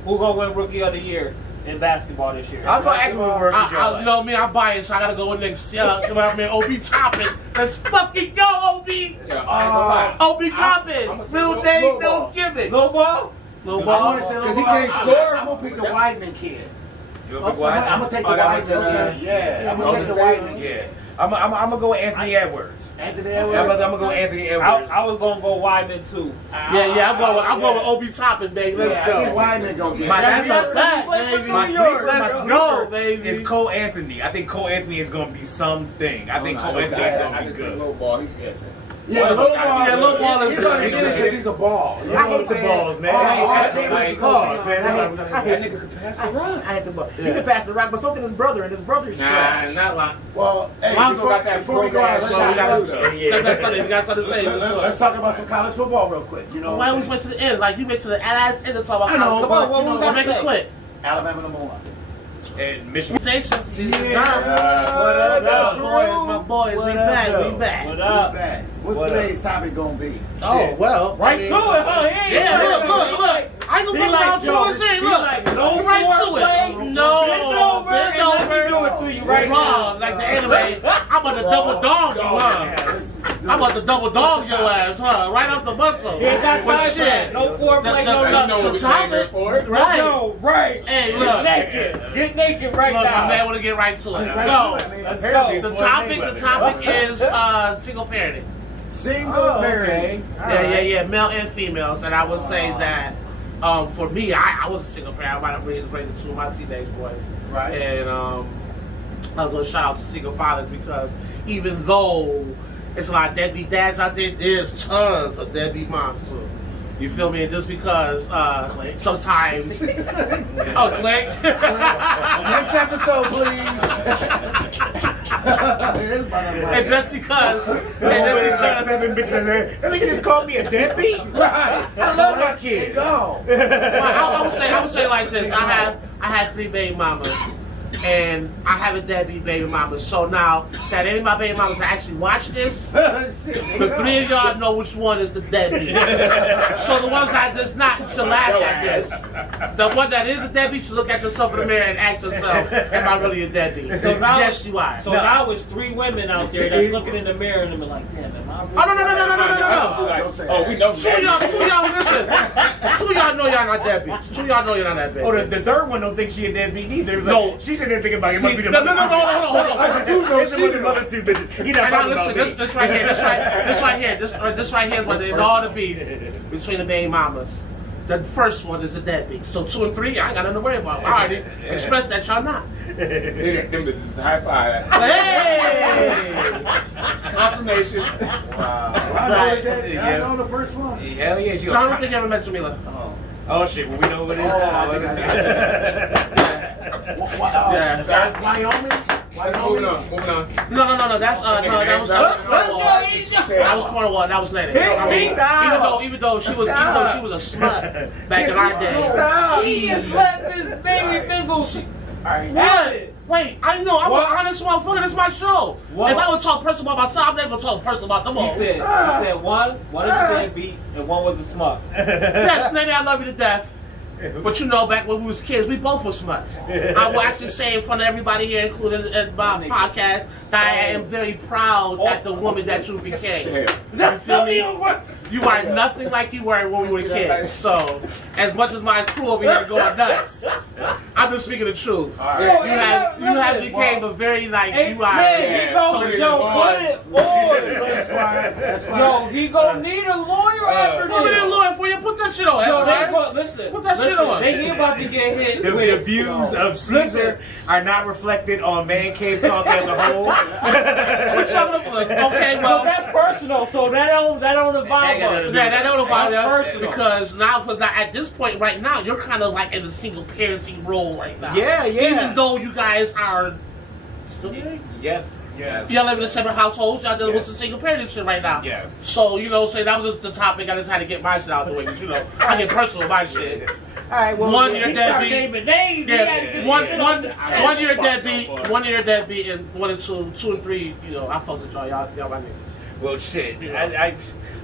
Who gonna win Rookie of the Year in basketball this year? I was gonna ask you what work You know me, I'm biased, so I gotta go with next. Come out, man. Obi Toppin. Let's fucking go, Obi. Yeah, I ain't gonna lie. Obi I'ma Toppin. say Real Lil name, Ball. no gimmick. Low ball? Lil I Ball. want to say Because he can't score. I'm gonna pick the Weidman kid. You I'm gonna take the that makes Weidman sense. kid. Yeah, I'm gonna take the Weidman kid. Yeah. I'm gonna go with Anthony Edwards. Anthony I'm Edwards. gonna go with Anthony Edwards. I was gonna go Weidman too. Yeah, I'm going with Obi Toppin, baby. Let's Yeah, I think go. Weidman gonna get My it. That's sleeper- a fact, baby. My sleeper, Let's go, baby. is Cole Anthony. I think Cole Anthony is gonna be something. I think Cole Anthony is I gonna be just think good. low ball. He gets it. Yeah, Lil Ball. Yeah, Lil Ball is He's gonna good. get it because he's a ball. You know I what hate I'm the saying? balls, man. All I hate things the is balls, good. man. That nigga could pass the rock. I hate the ball. Yeah. He can pass the rock, but so can his brother, and his brother's Nah, trash. not like. Well, hey, Lonzo got that before we go on, broke let's ass talk shot. about- That's something. You got something to say. let's talk about some college football real quick. You know Why what I'm always saying? went to the end? Like you went to the last end to talk about I know, college but football. what we We'll gotta make it say? quick. Alabama #1. And Michigan. Season season Yeah. done. What up, My boys, What we up, back, though? we back. What Too up? bad. What's What up? today's topic gonna be? Oh Shit. well, Right to it, huh? Yeah, look. I ain't gonna put down to it. See, look, like, go no right to foreplay, it. No, bend over, bend and let me over. do it to you right Wrong, now. like the anime. I'm about to double dog you, huh? I'm about to double dog your ass, huh? Right off the muscle. You ain't got But time for that. No foreplay, no You know nothing. what we came here for. Right. No, right. Hey, Get look. naked. Get naked right Look, my man now. want to get right to it. Let's So, Let's Apparently go. it's the topic is single parenting. Single Oh, parenting. okay. Yeah, male and females. And I would say that for me, I was a single parent. I might have raised two of my teenage boys. Right. And I was going to shout out to single fathers because even though it's a lot of deadbeat dads out there, there's tons of deadbeat moms too. You feel me? And just because sometimes... Oh, click. Next episode, please. And just because... Seven bitches in there. That nigga just called me a deadbeat. Right. I love my kids. Go. Well, I would say like this. I had 3 baby mamas, and I have a deadbeat baby mama. So now that any of my baby mamas actually watch this, the 3 of y'all know which one is the deadbeat. So the ones that does not should laugh at this. The one that is a deadbeat should look at yourself in the mirror and ask yourself, "Am I really a deadbeat?" So now, Yes, you are. So now it's 3 women out there that's looking in the mirror and they're like, damn, am I really? Oh no. Like, Don't say oh, that. we know. Two of y'all, listen. Two of y'all know y'all not deadbeats. Two of y'all know you're not that bad. Oh, the third one don't think she a deadbeat either. It's No. like, she's in there thinking about it. Must be the No, mother two. hold on. It's the mother two bitches. He not And now talking about listen, me. this right here is what they all the beef between the baby mamas. The first one is a deadbeat. So 2 and 3, I ain't got nothing to worry about. I already expressed that y'all not. Them just high five. Hey! Confirmation. Wow. Right. I know the first one. Hell yeah, she No, I don't think you ever met Jamila. Oh. Oh shit, well we know what it is. Oh, I think Yeah. Wyoming? Moving on. No. That's that was Cornwall. That was later. Even though she was a slut back in our day. Stop. She just let this baby fizzle. She Alright. had it. Wait, I know. I'm What? an honest motherfucker. This is my show. What? If I would talk personal about myself, I'm never gonna talk personal about them all. He said one is a deadbeat and one was a smut. Yes, Nanny, I love you to death. But you know, back when we was kids, we both were smuts. I will actually say in front of everybody here, including my podcast, that I am very proud at the woman that you became. You feel me? You are nothing like you were when we were kids. So, as much as my crew over here going nuts, I'm just speaking the truth. Alright. You have became a very like you are. Man, he gon' So put it That's on. why. That's why. Yo, he gon' need a lawyer after Put me a this. lawyer for you. Put that shit on. Yo, That's they right. go, listen. Put that shit shit on. They about to get hit The with views of Caesar are not reflected on Man Cave Talk as a whole. What's up with okay, Well, well, that's personal, so that don't involve us. that don't about That's that personal. because now at this point right now you're kind of like in a single parenting role right now. Yeah, yeah. Even though you guys are still married, Yes. y'all live in separate households. Y'all dealing with Yes. some single parent shit right now. Yes. So you know, say that was just the topic. I just had to get my shit out the way. 'Cause, you know, I get personal with my shit. All right. Well, One yeah, year He started deadbeat. naming names. He had to Yeah, get one shit one off the- one year Fuck deadbeat, no, boy. 1 year deadbeat, and 1 and 2, 2 and 3. You know, I fucks with y'all. Y'all my niggas. well, shit.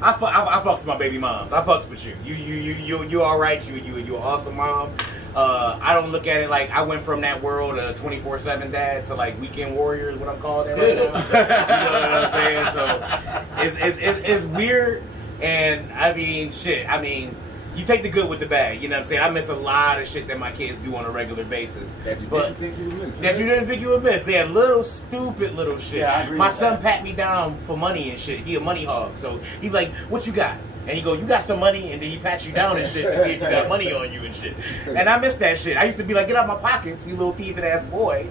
I fucks with my baby moms. I fucks with you. You all right. You an awesome mom. I don't look at it like I went from that world of 24/7 dad to like weekend warriors. What I'm calling it right now. You know what I'm saying? So it's weird. And I mean, shit. I mean, you take the good with the bad. You know what I'm saying? I miss a lot of shit that my kids do on a regular basis. That you But didn't think you would miss. that you didn't think you would miss. They had little stupid little shit. Yeah, I agree My with son that. pat me down for money and shit. He a money hog. So he like, what you got? And he go, you got some money, and then he pats you down and shit to see if you got money on you and shit. And I miss that shit. I used to be like, get out my pockets, you little thieving ass boy.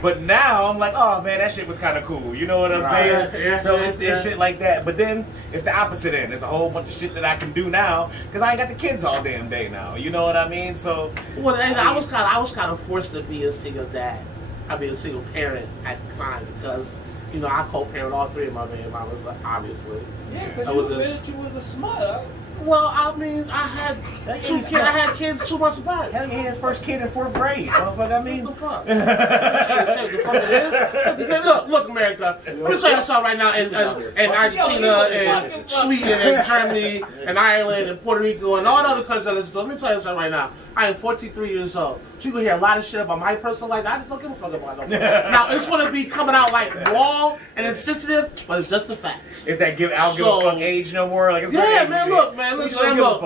But now I'm like, oh man, that shit was kind of cool. You know what I'm saying? Yeah, So yeah, it's yeah. shit like that. But then it's the opposite end. There's a whole bunch of shit that I can do now because I ain't got the kids all damn day now. You know what I mean? So Well, and I was kind of forced to be a single dad. I mean, a single parent at the time because you know I co-parent all 3 of my baby mamas, obviously. Yeah, I because was you just- admitted you was a smut. Well, I mean, I had 2 kids. I had kids 2 months apart. hell yeah, his first kid in 4th grade. Motherfucker, I mean. What the fuck? Shit, the fuck it is? Look, America. Let me tell you something right now. In Argentina, and Sweden, and Germany, and Ireland, and Puerto Rico, and all the other countries I listen to. Let me tell you something right now. I am 43 years old. So you can hear a lot of shit about my personal life. I just don't give a fuck about it. Now, it's going to be coming out like raw and insensitive, but it's just the facts. Is that I'll give a fuck age no more? Like, it's Yeah, like, man, look, man, we listen, don't give a look,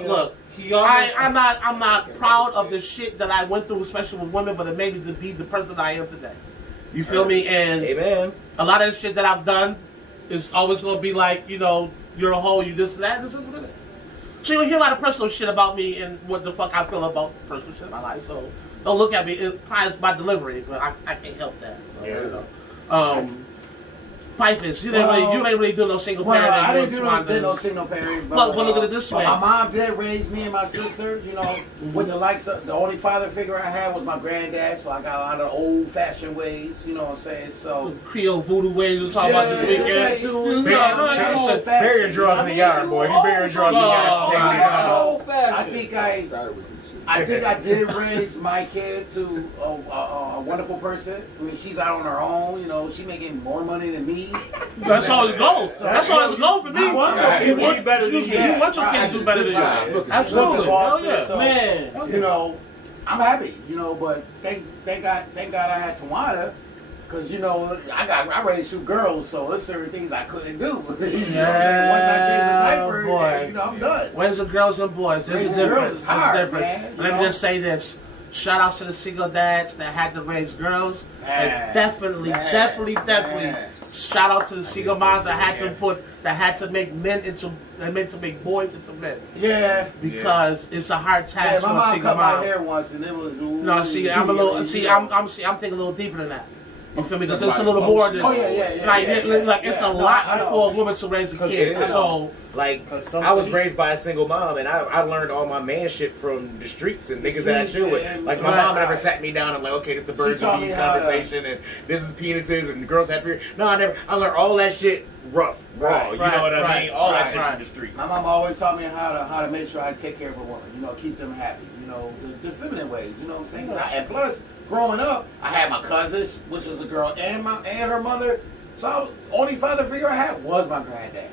fuck. look. He already- I'm not proud of the shit that I went through, especially with women, but it made me to be the person I am today. You feel me? And Amen. a lot of the shit that I've done is always going to be like, you know, you're a hoe, you this and that. This is what it is. So you'll hear a lot of personal shit about me and what the fuck I feel about personal shit in my life. So don't look at me. It's probably my delivery, but I can't help that. So, Yeah. you know. Pipers, you didn't really do no single Well, parenting. I didn't with do no Twandas. single parent. But look at it this but way. my mom did raise me and my sister, you know, with the likes of, the only father figure I had was my granddad, so I got a lot of old fashioned ways, you know what I'm saying? So Creole voodoo ways we're talking about this weekend. yeah, No, you- no, yeah, no, yeah, no. old-fashioned. Bury your drawers in the yard, boy. If you bury your drawers in the yard, Oh, take it out. Old I fashioned. think Started with this shit. I think I did raise my kid to a wonderful person. I mean, she's out on her own. You know, she making more money than me. That's all it's goal. That's all it's goal for me. I want your kid to do better than Excuse me, you. you want your kid to do better than Yeah. you. Look, Absolutely. Look at Boston, Hell yeah. so, Man. you know, I'm happy. You know, but thank God I had Tawana. Cause you know I raised 2 girls, so there's certain things I couldn't do. You know what I'm saying? Once I change the diaper, boy. you know I'm done. Raising girls and boys, there's a Raising difference. girls is hard, There's a difference. man, you Let me know? just say this. Shout out to the single dads that had to raise girls. Man. And definitely. Man. Shout out to the single moms that had to make make boys into men. Yeah. Because it's a hard Yeah, task my for a mom single cut my mom. hair once, and it was. No, see, I'm a little. See, I'm thinking a little deeper than that. You feel me? Because That's it's a why little the more than. Oh, yeah. Like, yeah. like it's Yeah, a no, lot I know. for a woman to raise a kid. It is. So Like, some I was people- raised by a single mom, and I learned all my man shit from the streets and niggas that I chill with. And- Like, my Right. mom never sat me down and like, okay, this is the birds taught and me bees how to- conversation, and this is penises, and girls have period. No, I never. I learned all that shit rough, raw. Right, You know what I right, mean? All that right, shit right. from the streets. My mom always taught me how to make sure I take care of a woman. You know, keep them happy. You know, the feminine ways. You know what I'm saying? And plus, growing up, I had my cousins, which was a girl, and her mother. So only father figure I had was my granddad.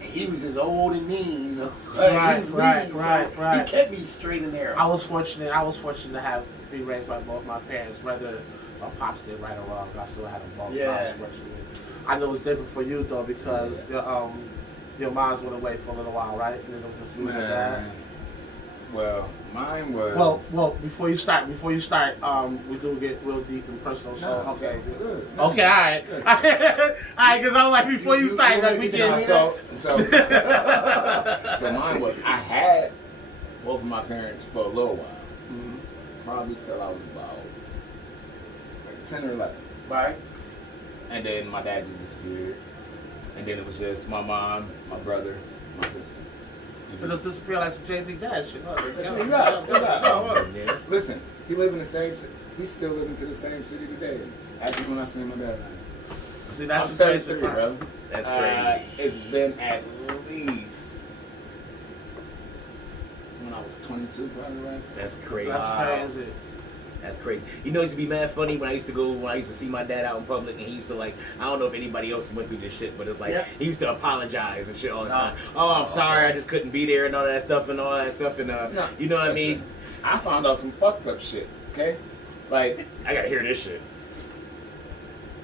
And he was just old and mean, you know. Right, He was right, mean, so right. He kept me straight and narrow. I was fortunate to be raised by both my parents, whether my pops did right or wrong. I still had them both. So I Yeah. was fortunate. I know it's different for you though because your moms went away for a little while, right? And then it was just you and your dad. Well, mine was. Well, before you start, we do get real deep and personal. So No, okay, good. okay, all right, Yes. all right. Because I was like, before you start, you like wanna we get can. down So mine was. I had both of my parents for a little while. Probably till I was about like 10 or 11. Right. And then my dad just disappeared. And then it was just my mom, my brother, my sister. But it's disappear like some Jay-Z dad shit. Yeah. Listen, he live in the same. He's still living to the same city today. Actually, when I seen my dad, See, that's I'm the crazy 33, part. bro. That's crazy. It's been at least when I was 22, probably last. That's crazy. That's crazy. That's crazy. You know, it used to be mad funny when I used to see my dad out in public, and he used to like, I don't know if anybody else went through this shit, but it's like, he used to apologize and shit all the time. Oh, I'm sorry, I just couldn't be there and all that stuff, and No, you know what I mean? I found out some fucked up shit. Okay, like I gotta hear this shit.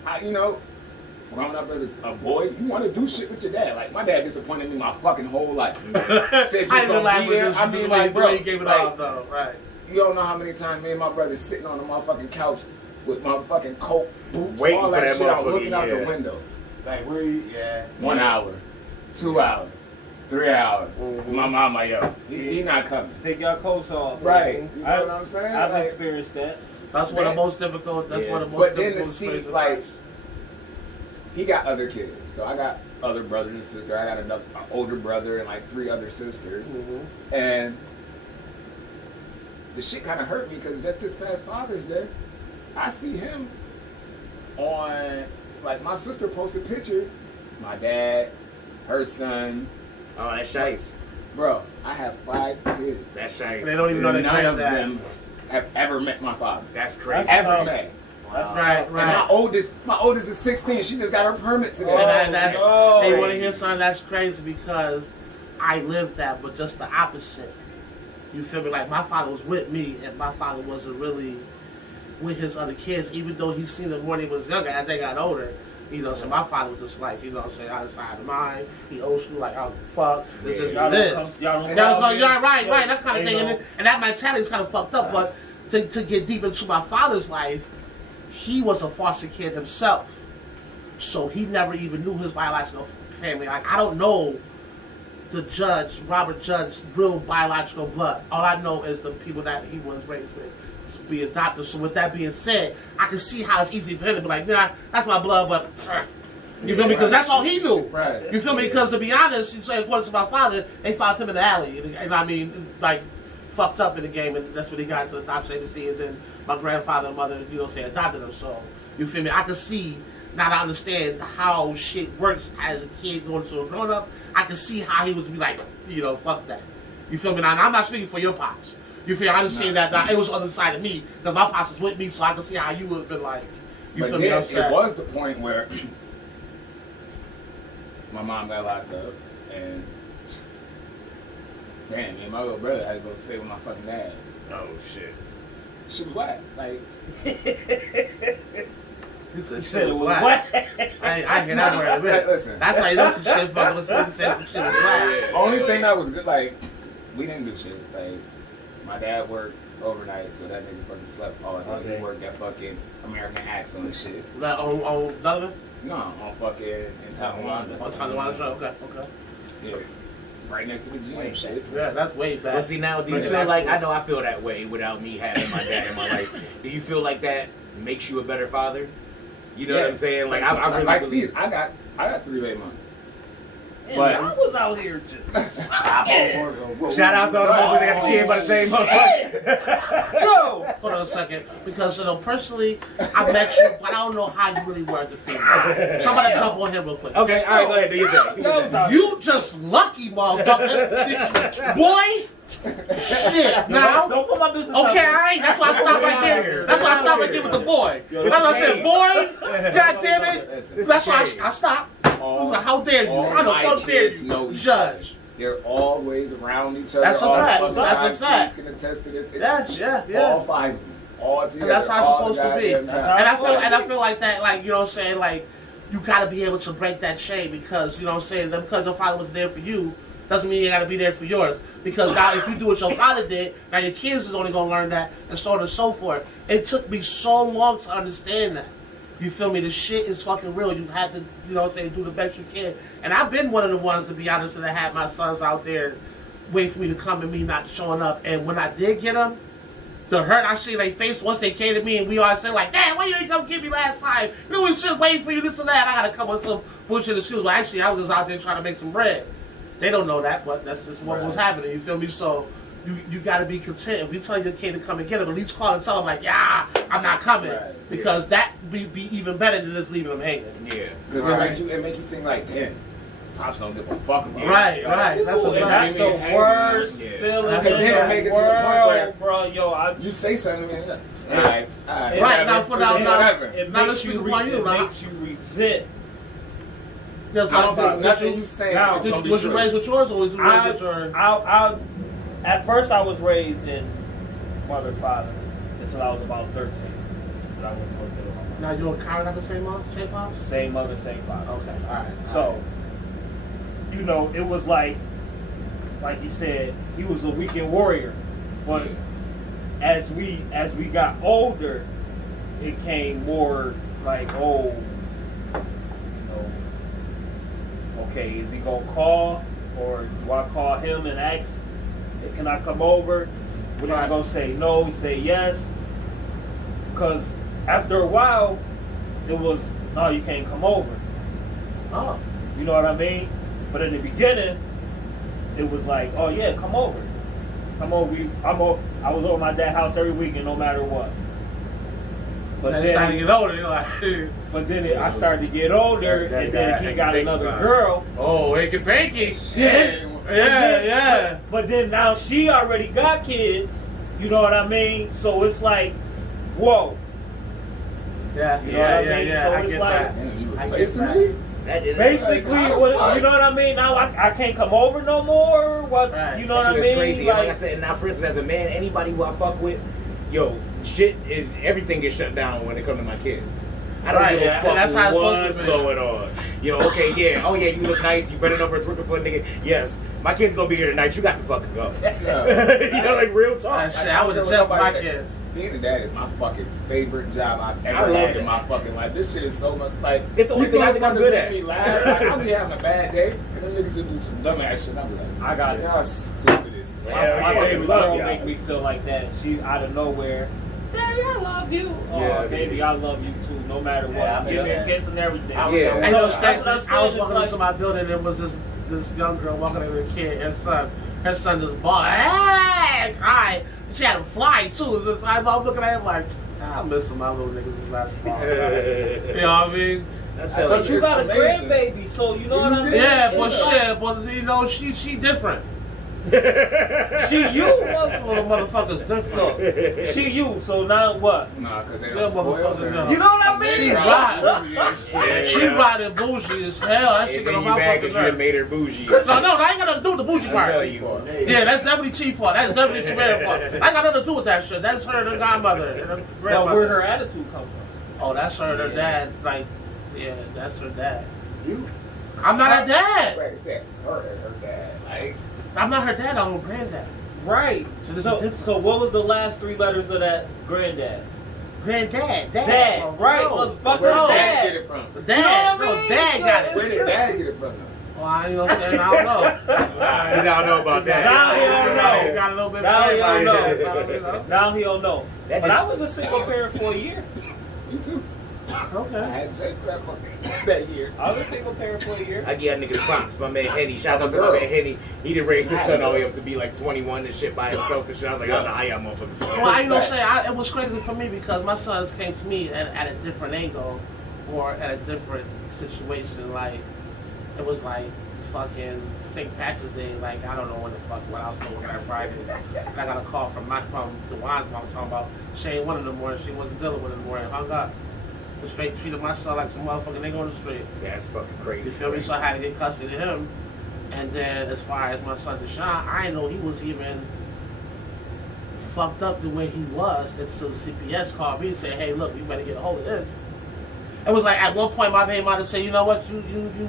growing up as a boy, you want to do shit with your dad. Like, my dad disappointed me my fucking whole life. Said I you didn't laugh gonna be with there. this. I mean, like, bro, he gave it like, off though, right? you don't know how many times me and my brother sitting on the motherfucking couch with my fucking coat, boots, Waiting all for that that shit out, motherfucker, looking out the yeah. window. Like, where you, 1 hour, 2 hours, 3 hours. Mm-hmm. My mama, yo, he not coming. Take your coats off. Right. You know what I'm saying? I've Like, experienced that. That's one of the most difficult. That's Yeah. one of the most But then to difficult see, situations. like, he got other kids. So I got other brothers and sisters. I got an older brother and like 3 other sisters. Mm-hmm. And the shit kind of hurt me because just this past Father's Day, I see him on, like, my sister posted pictures. My dad, her son. Oh, that's shice. Bro, I have 5 kids. That's shice. They don't even know they None of that. them have ever met my father. That's crazy. That's Ever tough. met. That's right, And right. my oldest is 16. She just got her permit today. And that's, no. hey, want to hear something? That's crazy because I lived that, but just the opposite. You feel me? Like, my father was with me, and my father wasn't really with his other kids, even though he seen them when he was younger. As they got older, you know, so my father was just like, you know what I'm saying, outside of mine. He old school, like, oh, fuck, this is Y'all what it don't is. come- y'all don't And y'all call go, me. you're right, that kind of Ain't thing. no- And that mentality is kind of fucked up, but to get deep into my father's life, he was a foster kid himself. So he never even knew his biological family. Like, I don't know the judge, Robert Judge's real biological blood. All I know is the people that he was raised with to be adopted. So with that being said, I can see how it's easy for him to be like, nah, that's my blood, but you feel me? Because that's all he knew. Right. You feel me? Because to be honest, you say according to my father, they found him in the alley. And I mean, like, fucked up in the game, and that's when he got into the adoption agency, and then my grandfather and mother, you know, say adopted him. So, you feel me? I can see, now that I understand how shit works as a kid going to a grown up, I can see how he was be like, you know, fuck that. You feel me? Now, I'm not speaking for your pops. You feel me? I understand that it was on the other side of me, because my pops was with me, so I can see how you would have been like, you But feel me? then Upset. it was the point where my mom got locked up, and damn, me and my little brother had to go stay with my fucking dad. Oh shit. She was whack. Like, You said, You shit said it was was whack. whack. I ain't get that word in a minute. Listen. That's how you know some shit fucking was said some shit was whack. only thing that was good, like, we didn't do shit. Like, my dad worked overnight, so that nigga fucking slept all day. Okay. He worked that fucking American accent and shit. Like, on Donovan? No, on fucking in Tonawanda. On Tonawanda show? Okay. Yeah. Right next to the gym and shit. Yeah, that's way back. Well, see, now, do you But feel that's- like, I know I feel that way without me having my dad in my life. Do you feel like that makes you a better father? You know what I'm saying? Like, I really like, believe. see, I got 3 baby mamas. And But- I was out here just Shout out to all the motherfuckers that got the kid by the same motherfucker. yo. Hold on a second. Because, you know, personally, I met you, but I don't know how you really were at the funeral. So I'm going to jump on here real quick. Okay, all right, go ahead, do your thing. Do your thing. You just lucky, motherfucker. Boy. Shit. Now. Don't put my business out Okay, there. all right. That's why I stopped right there. That's why I stopped right there with the boy. That's why I said, boy. God damn it. That's why I stopped. I was like, how dare you? All How the my fuck dare kids you? know each Judge. They're always around each other. That's a all fact. fucking That's a time. fact. She's can attest to this. Yeah. All 5 of them. All together. And that's how all it's the supposed to be. goddamn And time. I feel like that, like, you know what I'm saying, like, you gotta be able to break that chain because, you know what I'm saying, because your father was there for you, doesn't mean you gotta be there for yours. Because now if you do what your father did, now your kids is only gonna learn that, and so on and so forth. It took me so long to understand that. You feel me? The shit is fucking real. You have to, you know what I'm saying, do the best you can. And I've been one of the ones, to be honest, that had my sons out there wait for me to come and me not showing up. And when I did get them, the hurt I see in their face once they came to me and we all said like, "Damn, why you didn't come get me last time? You know we should wait for you, this and that." I had to come with some bullshit excuse. But actually, I was just out there trying to make some bread. They don't know that, but that's just what was happening. You feel me? So you got to be content. If you tell your kid to come and get him, at least call and tell him like, "Yeah, I'm not coming," because that be even better than just leaving them hanging. Yeah. Because it make you think like, damn, Pops don't give a fuck about Right. That's Ooh, a and that's fact. the worst Yeah. feeling And in then make the it to the point where- world, bro. Yo, You say something, man. All right. Right, whatever. now for now, Whatever. it Now makes let's speak you upon you, it now. makes you resent. Yes, I don't think did nothing you- you say Now, is gonna be Was you true. raised with yours or was you raised with your? I at first I was raised in mother and father until I was about 13. But I went to stay with my mom. Now you and Kyra got the same mom, same pops? Same mother, same father. Okay, all right. So, you know, it was like he said, he was a weekend warrior. But as we got older, it came more like, oh, you know, okay, is he gonna call, or do I call him and ask, can I come over? What is he gonna say? No, say yes. Because after a while, it was, no, you can't come over. Oh, You know what I mean? But in the beginning, it was like, oh yeah, come over. Come over. I was over my dad's house every weekend, no matter what. But then starting to get older, you're like, but then I started to get older, That and then guy he had got big another time. girl. oh, hanky panky. Yeah. Yeah. But then now she already got kids. You know what I mean? So it's like, whoa. Yeah, You know what I mean? So I it's get like- that. Damn, you I get replacing that. me? Basically, Like, what, you know what I mean? Now I can't come over no more. What Right. you know what I That shit mean? is crazy. Like I said, now for instance, as a man, anybody who I fuck with, yo, everything gets shut down when it comes to my kids. I don't Right, give yeah, a fuck and that's how it's supposed what's to be. going on. Yo, okay, yeah, oh yeah, you look nice. You better over twerking for a nigga. Yes, my kid's gonna be here tonight. You got to fucking go. Yeah. You know, like real talk. That shit, I was in jail for my kids. Being a dad is my fucking favorite job I've I ever love had it. in my fucking life. This shit is so much like It's the only thing I think I'm motherfuckers good make at. Me laugh. Like, I'll be having a bad day, and them niggas will do some dumbass shit. I'll be like, I got it. Y'all stupid as My, hell. my yeah, baby love girl y'all. make me feel like that. She out of nowhere. Daddy, I love you. Oh, Yeah, baby, I love you too, no matter what. Yeah, I Give me a understand. kiss and everything. I Yeah. And So those that's what I'm I saying. was It's walking like, into my building and there was this young girl walking into the kid and her son just bawling, hey, crying. She had him flying too. It's just, I'm looking at him like, I'm missing my little niggas is not small. You know what I mean? That's so how you got a It's amazing. grandbaby, so you know what I mean? Yeah, It's but like, shit, but you know, she different. She you, Little motherfucker's different. she you. So now what? Nah, cause they Yeah, don't spoil motherfucker, her. no. You know what I mean? She ride. She riding bougie as hell. That shit It get made on you my mad fucking because you had nerve. made her bougie. No, I ain't got nothing to do with the bougie I part. tell you. Yeah, that's definitely chief fault. That's definitely Tremaine fault. I ain't got nothing to do with that shit. That's her, the godmother, and her But grandmother. where her attitude come from? Oh, that's her, her dad. Like, yeah, that's her dad. You. I'm not her dad. Like I said, her and her dad. Like, I'm not her dad. I'm her granddad. Right. So there's a So, difference. so what was the last 3 letters of that granddad? Granddad. Dad. Oh, Right, no. motherfucker. where did No. dad get it from? Dad. You know what I No, mean? dad got Where it. did dad get it from? Well, I you know what I'm saying? I don't know. I don't know about that. Now he don't know. You got a little bit Now he don't know. know. Now he'll know. That But just- I was a single parent for a year. You too. I Okay. had Jay Crab that year. I was a single parent for a year. I give niggas props. My man Henny, shout out to my man Henny. He did raise his son all the way up to be like 21 and shit by himself and shit. I was like, I don't know how y'all motherfuckers. Well, I you know what I'm saying? It was crazy for me because my sons came to me at a different angle or at a different situation. Like, it was like fucking St. Patrick's Day. Like, I don't know what I was doing that Friday. And I got a call from the wise mom talking about she ain't one of them more. She wasn't dealing with it anymore and hung up. The straight treated my son like some motherfucking nigga on the street. That's fucking crazy. You feel me? So I had to get custody of him. And then as far as my son Deshaun, I didn't know he was even fucked up the way he was until CPS called me and said, hey, look, you better get a hold of this. It was like at one point my baby mother said, you know what, you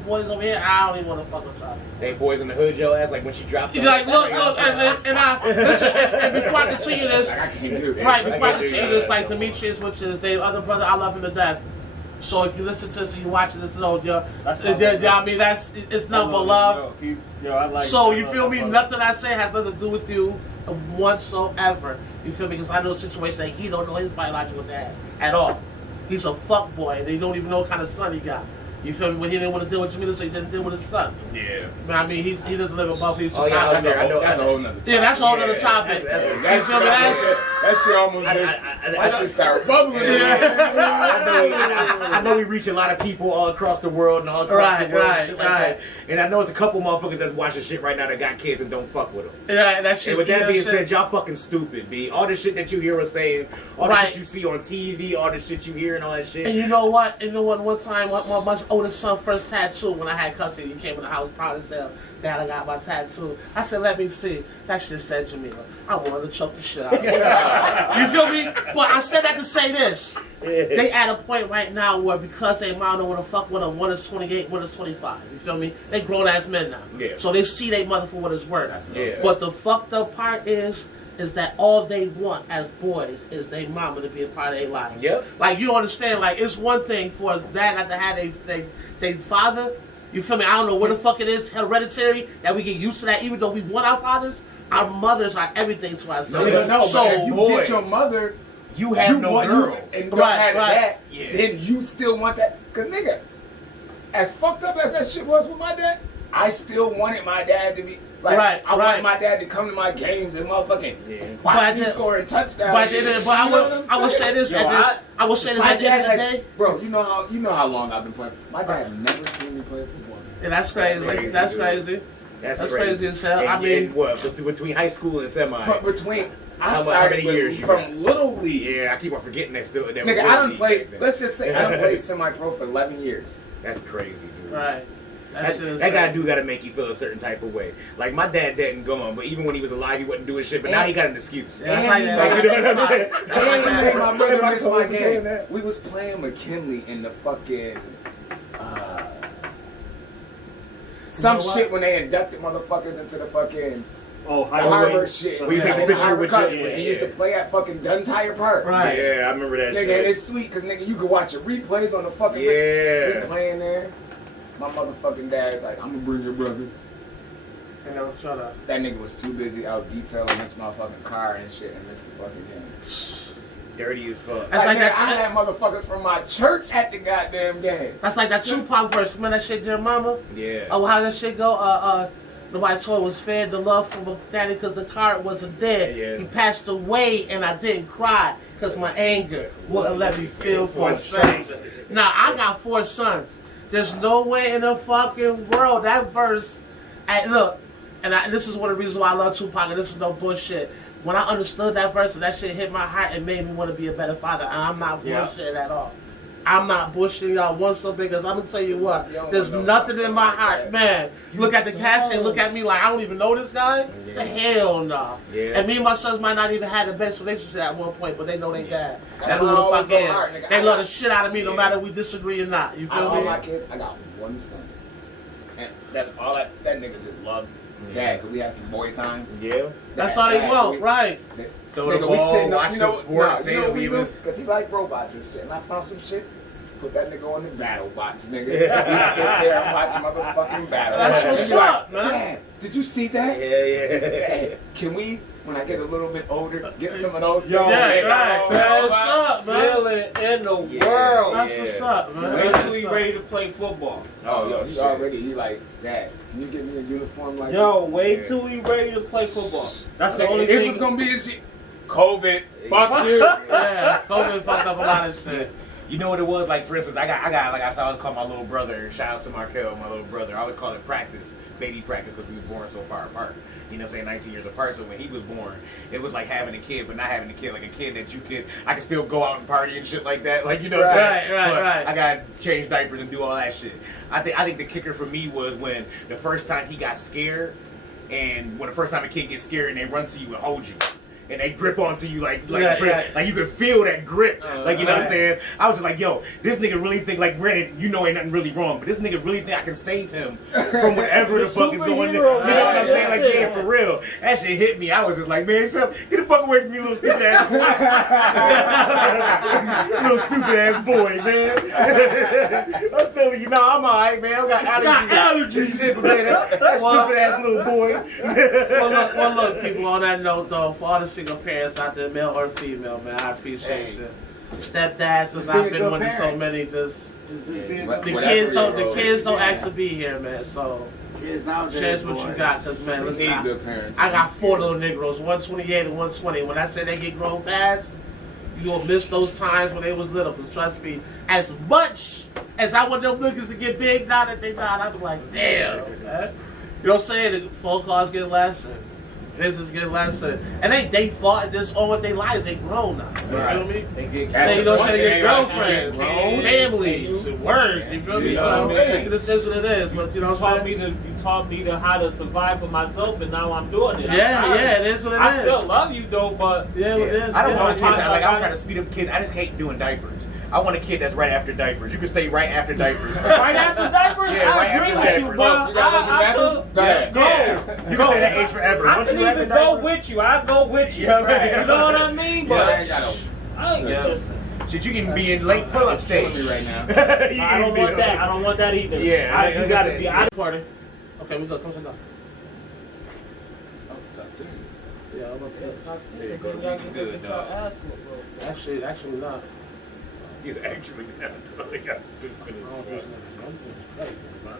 boys over here, I don't even want to fuck with y'all. They boys in the hood, your ass, like when she dropped. You're like, look, and I listen, and before I continue this, Like, I can't do that. right, before I I can't do continue that. this, like Demetrius, which is their other brother, I love him to death. So if you listen to this and you watching this, That's I mean, it's nothing but love. I like So you feel me? Nothing I say has nothing to do with you whatsoever. You feel me? Because I know a situation that he don't know his biological dad at all. He's a fuck boy, and he don't even know what kind of son he got. You feel me? When he didn't want to deal with Jamila, so he didn't deal with his son. Yeah. I mean, he doesn't live above his Oh, yeah, Chicago. I know. That's a whole nother topic. Yeah, that's a whole other Yeah, topic. that's- You feel me? That shit almost just, that shit start bubbling. I know we reach a lot of people all across the world and all across the world and shit like that. And I know it's a couple motherfuckers that's watching shit right now that got kids and don't fuck with them. Yeah, that shit. And with that being said, y'all fucking stupid, B. All the shit that you hear us saying, all the shit you see on TV, all the shit you hear and all that shit. And you know what? One time, my oldest son first tattoo when I had custody, he came in the house proud as hell. Dad, I got my tattoo. I said, let me see. That shit said Jamila. I wanted to choke the shit out of her. You feel me? But I said that to say this. They at a point right now where because they mom don't want to fuck with them, one is 28, one is 25. You feel me? They grown ass men now. Yeah. So they see they mother for what it's worth. Yeah. But the fucked up part is that all they want as boys is their mama to be a part of their lives. Yep. Like, you understand, like, it's one thing for dad not to have their father. You feel me? I don't know what the fuck it is, hereditary, that we get used to that. Even though we want our fathers, our mothers are everything to us. No, but if you get your mother, you have no girls. and don't have that, Yeah. then you still want that. Because, nigga, as fucked up as that shit was with my dad, I still wanted my dad to be, like, I wanted my dad to come to my games and motherfucking watch me scoring touchdowns. But I would say this at the end of the day. Bro, you know how long I've been playing. My dad never seen me play football. And that's crazy. That's crazy. That's crazy as hell. And, I mean, what between high school and semi? How many years from Little League? Yeah, I keep on forgetting that still. That Nigga, I done played. Let's just say I done played semi-pro for 11 years. That's crazy, dude. Right. That guy gotta make you feel a certain type of way. Like my dad didn't go on, but even when he was alive, he wasn't doing shit. But now he got an excuse. Yeah, that's like that. You know what I'm saying? That's like that. My brother missed my saying game. that. We was playing McKinley in the fucking some shit when they inducted motherfuckers into the fucking Harvard shit. We used to take the picture with you. We used to play at fucking Duntire Park. Right. Yeah, I remember that Nigga, shit. and it's sweet because nigga, you can watch the replays on the fucking. Yeah. We playing there. My motherfucking dad's like, I'm gonna bring your brother. Shut up. That nigga was too busy out detailing his motherfucking car and shit and missed the fucking game. Dirty as fuck. That's like nigga, that. I had motherfuckers from my church at the goddamn game. That's like that Tupac verse. Remember that shit, dear mama? Yeah. Oh, how that shit go? Nobody told was fair the love from a daddy because the car wasn't there. Yeah. He passed away and I didn't cry because my anger wouldn't let me feel for a stranger. Now, I got 4 sons. There's no way in the fucking world that verse. And look, this is one of the reasons why I love Tupac, and this is no bullshit. When I understood that verse and that shit hit my heart, it made me want to be a better father. And I'm not bullshitting at all. I'm not bullshitting y'all one so big, because I'm going to tell you what, there's nothing in my heart. Man, look at the casket, look at me like I don't even know this guy. Yeah. Hell no. Yeah. And me and my sons might not even have the best relationship at one point, but they know they dad. That's They who the why I fuck always go is. hard, nigga. They I love got- the shit out of me no Yeah. matter if we disagree or not. You Out feel of all me? my kids, I got one son. And that's all that nigga just loved dad, because we had some boy time. Yeah. That's all they want, right? Throw the ball, watch some sports, you know what we do? Beavers. Because he like robots and shit. And I found some shit. Put that nigga on the battle bots, nigga. We sit there and watch motherfucking battle. That's what's And be up, like, man. Dad, did you see that? Yeah. Hey, can we, when I get a little bit older, get some of those? Yo, Yeah, man, right. best What's up, man? feeling in the Yeah. world. That's what's up, man. Wait That's till he what's up. ready to play football. Oh, yo, he shit. already, he like, Dad, can you get me a uniform like Yo, wait Yeah. till he ready to play football. That's the this? only This thing. was gonna be his shit. COVID. Fuck you. Yeah, COVID fucked up a lot of shit. You know what it was? Like, for instance, I got like I said, I always call my little brother, shout out to Markel, my little brother. I always call it practice, baby practice, because we was born so far apart. You know what I'm saying? 19 years apart. So when he was born, it was like having a kid, but not having a kid. Like a kid that I could still go out and party and shit like that. Like, you know what I'm saying? Right. I got to change diapers and do all that shit. I think the kicker for me was when the first time he got scared, and when the first time a kid gets scared and they run to you and hold you. and they grip onto you like Yeah. like you can feel that grip. Like, you know what I'm Right. saying? I was just like, yo, this nigga really think, like, granted, you know ain't nothing really wrong, but this nigga really think I can save him from whatever the fuck is going on. You know Superhero, what I'm saying? man. Like, yeah, for real. That shit hit me. I was just like, man, get the fuck away from me, little stupid ass boy. Little stupid ass boy, man. I'm telling you, nah, I'm alright, man. I got allergies. Shit, man. That stupid ass little boy. Well, look, people, on that note, though, for all the single parents out there, male or female, man, I appreciate you. Stepdads, since Just be a I've been good with so parent. many, Just be a What- good the whatever kids don't, your role ask to be here, man. So kids nowadays. share what you boys. got, cause man, We listen, need good parents. I got 4 little Negroes, 128 and 120. When I say they get grown fast, you gonna miss those times when they was little. Cause trust me, as much as I want them niggas to get big now that they not, I'm like, damn, man. You know what I'm saying? The phone calls get less, and visits get less, and they fought this all with their lives. They grown now. You Right. feel me? They get They, you know what I'm saying? They get Right. girlfriends, Right. families, and work. You feel me? You know So what I mean? this is what it is. But you know You what I'm taught me saying? to how to survive for myself, and now I'm doing it. Yeah, it is what it is. I still love you though, but Yeah, it is. I don't Yeah. want kids. Sometimes Like, I I'm trying to speed up kids. I just hate doing diapers. I want a kid that's right after diapers. You can stay right after diapers. right after diapers, Yeah, I right agree after with you, diapers. bro. You gotta go to the I bathroom? could Yeah, go. yeah. You can stay that age forever. I Once can you after even go diapers, with you. I go with you. Yeah, right. You know what I mean? Yeah, I But ain't got no. I ain't Yeah. listen. shit, you can be in late pull-up stage. Killing me right now. You I can don't be want in that. late- I don't want that either. Yeah, like you I gotta said, be. yeah. Party. Okay, we go. Come sit down. Oh, top 10. Yeah, I'm up there. Yeah, go to Weeks Good, dog. Actually not. He's actually not. He got stupid as fuck.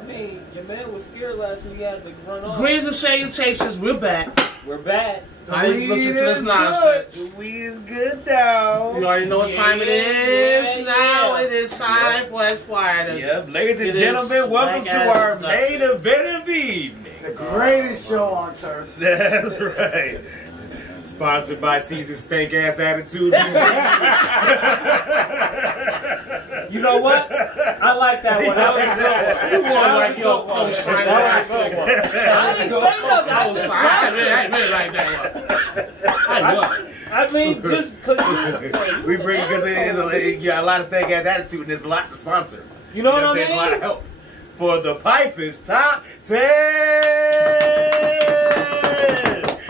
I mean, your man was scared last week. He had to run off. Greens and salutations. We're back. We're back. I didn't listen to this nonsense. The weed is good, dog. You already know what time it is. Yeah, Now yeah. it is time for Esquire. to- Yep, ladies and It is gentlemen, welcome black to ass our production. main event of the evening. The greatest show on turf. That's right. Sponsored by Caesar's Stank Ass Attitude. You know what? I like that one. That was a good You one. want That like was a your good one. co-sign That was a right good one. there. I didn't say nothing. I just I laughed. really like that one. I know. I mean, just because We bring because you got a lot of stank ass attitude and there's a lot to sponsor. You know what I saying? It's a lot of mean? help for the Pipers Top 10.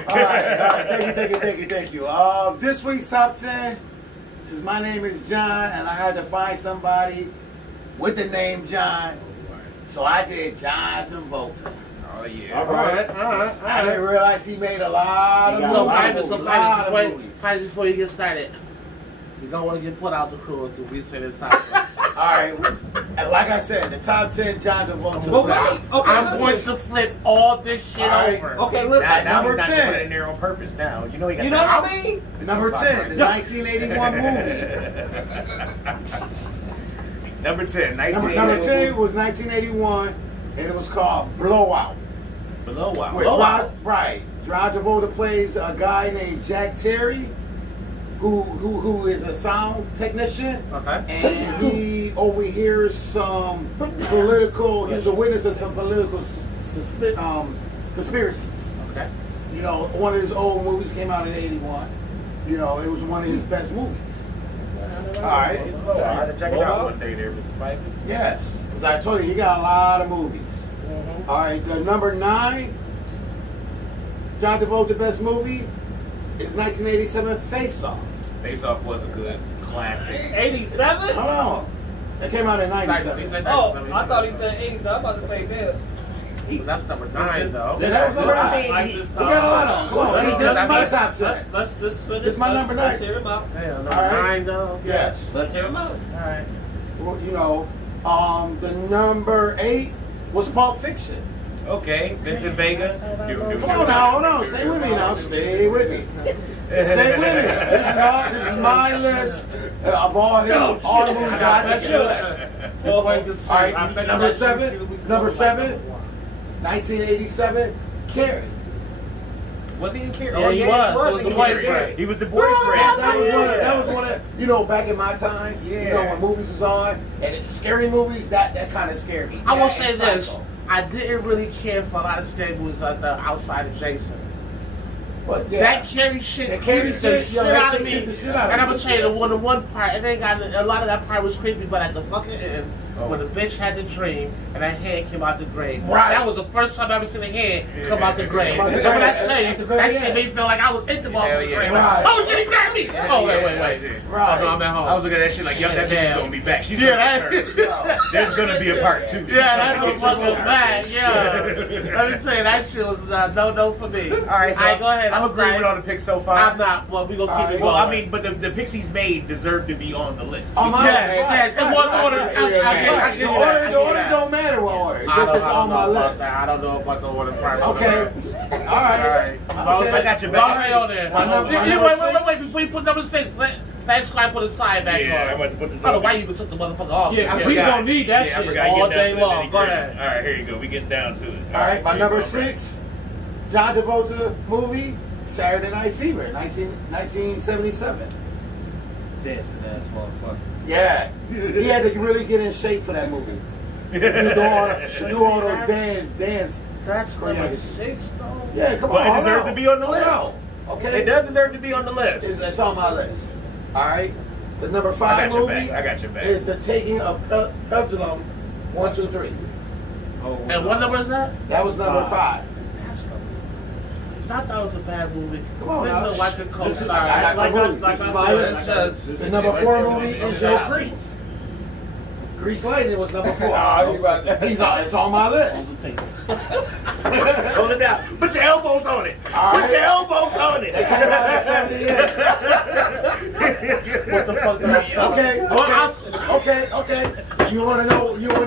All right. Thank you. This week's top 10. Since my name is John, and I had to find somebody with the name John, so I did John Travolta. Oh yeah. All right. I didn't realize he made a lot of He got So, a lot movies. of Pipers, before you get started, you don't want to get put out the crew until we say the top. All right, and like I said, the top 10 John Travolta. Well, films. wait. Okay, I'm going listen. to flip all this shit All right. over. Okay, listen. Now Number he's not 10. putting it in there on purpose. Now you know he got. You know what I mean? Number 10, the 1981 movie. Number 10. Number 10 was 1981, and it was called Blowout. Blowout. With John Travolta plays a guy named Jack Terry, who is a sound technician, Okay. and he overhears some political. He was a witness of some political conspiracies. Okay. You know, one of his old movies came out in '81. You know, it was one of his best movies. All right. I had to check it out one day there, Mr. Pipers. Yes, because I told you he got a lot of movies. Mm-hmm. All right, the number 9, John Travolta best movie is 1987 Face Off. Face Off was a good classic. 87? Hold on, that came out in '97. Oh, I thought he said 80s. I'm about to say that. That's number 9, though. Yeah, that was number I 9. mean, We got a lot of them. Come on, this is my top 10. Let's just finish. This is my number Let's 9. hear him out. Damn, number All right. 9, though. Yes. Let's hear him out. All right. Well, you know, the number 8 was Pulp Fiction. Okay, Vincent Vega. Come on now, hold on. Stay with me now. Stay with me. Stay with me. This is my list of all the movies I think are list. All right, number 7, 1987, Carrie. Was he in Carrie? Yeah, Oh, he yeah, was. he He was was in the Carrie. boyfriend. He was the boyfriend. That was one of, you know, back in my time, you know, when movies was on, and scary movies, that kind of scared me. I will That say and this. Psycho. I I didn't really care for a lot of scary movies outside of Jason. I didn't really care for a lot of scary movies outside of Jason. I didn't really care for a lot of scary movies outside of Jason. I will say this. I didn't really care for a lot of scary movies outside of Jason. But yeah. That Carrie shit That Carrie creeped the shit, shit yo, that out shit of me. creeped the shit out of And I'm me. gonna tell you, the one part, it ain't got a lot of that part was creepy, but at the fucking end, Oh. when the bitch had the dream and that hand came out the grave, Right. that was the first time I ever seen a hand come out the grave. Come out the And when I grave. tell you, At the very that shit end. made me feel like I was in the ball Hell of the yeah. grave. Right. Oh shit, he grabbed me! Oh wait. Right. Oh no, I'm at home. I was looking at that shit like, yup, that bitch Yeah. is gonna be back. She's Yeah, gonna that- return. There's gonna be a part 2. Yeah, that She's was gonna fucking get bad. you. Yeah. Let me say that shit was no for me. All right, so go ahead. I'm I'm agreeing sorry. with all the picks so far. I'm not. Well, we gonna keep it Well, going. I mean, but the picks he's made deserve to be on the list. On my yes. In one order. I Right. give The you that. order, the order don't matter what order. It's just on my list. I don't know about the order part. Okay. All right. Okay. I got your back. Stay on there. My number Wait. Before you put number 6, let's try put a side back Yeah, I'm on. about to put the I don't know why you even took the motherfucker off. Yeah, I because we forgot. don't need that Yeah, I shit. forgot. All Get down day to the long. Go nitty-gritty. ahead. All right, here you go. We getting down to it. All right, my here number you go, 6, John Travolta movie, Saturday Night Fever, 1977. Dancing ass motherfucker. Yeah, he had to really get in shape for that movie. Do all those dance. That's number Choreography. 6, though. Yeah, come But on. it hold deserves on. to be on the Hold list. on, Okay, It does deserve to be on the list. It's on my list. All right, the number I 5 got your movie back. I got your back. is The Taking of Pelham. 1, 2, 3. Oh, And what number is that? That was number 5. That's number 5. I thought it was a bad movie. Come on There's now. no watching co This is- I got some movies. This is my list. The number 4 movie is Joe Grease. Grease Lightning was number 4. It's on my list. Hold it down. Put your elbows on it. All Put right. your elbows on it. That came out in 78. What the fuck did I say? Okay. You want to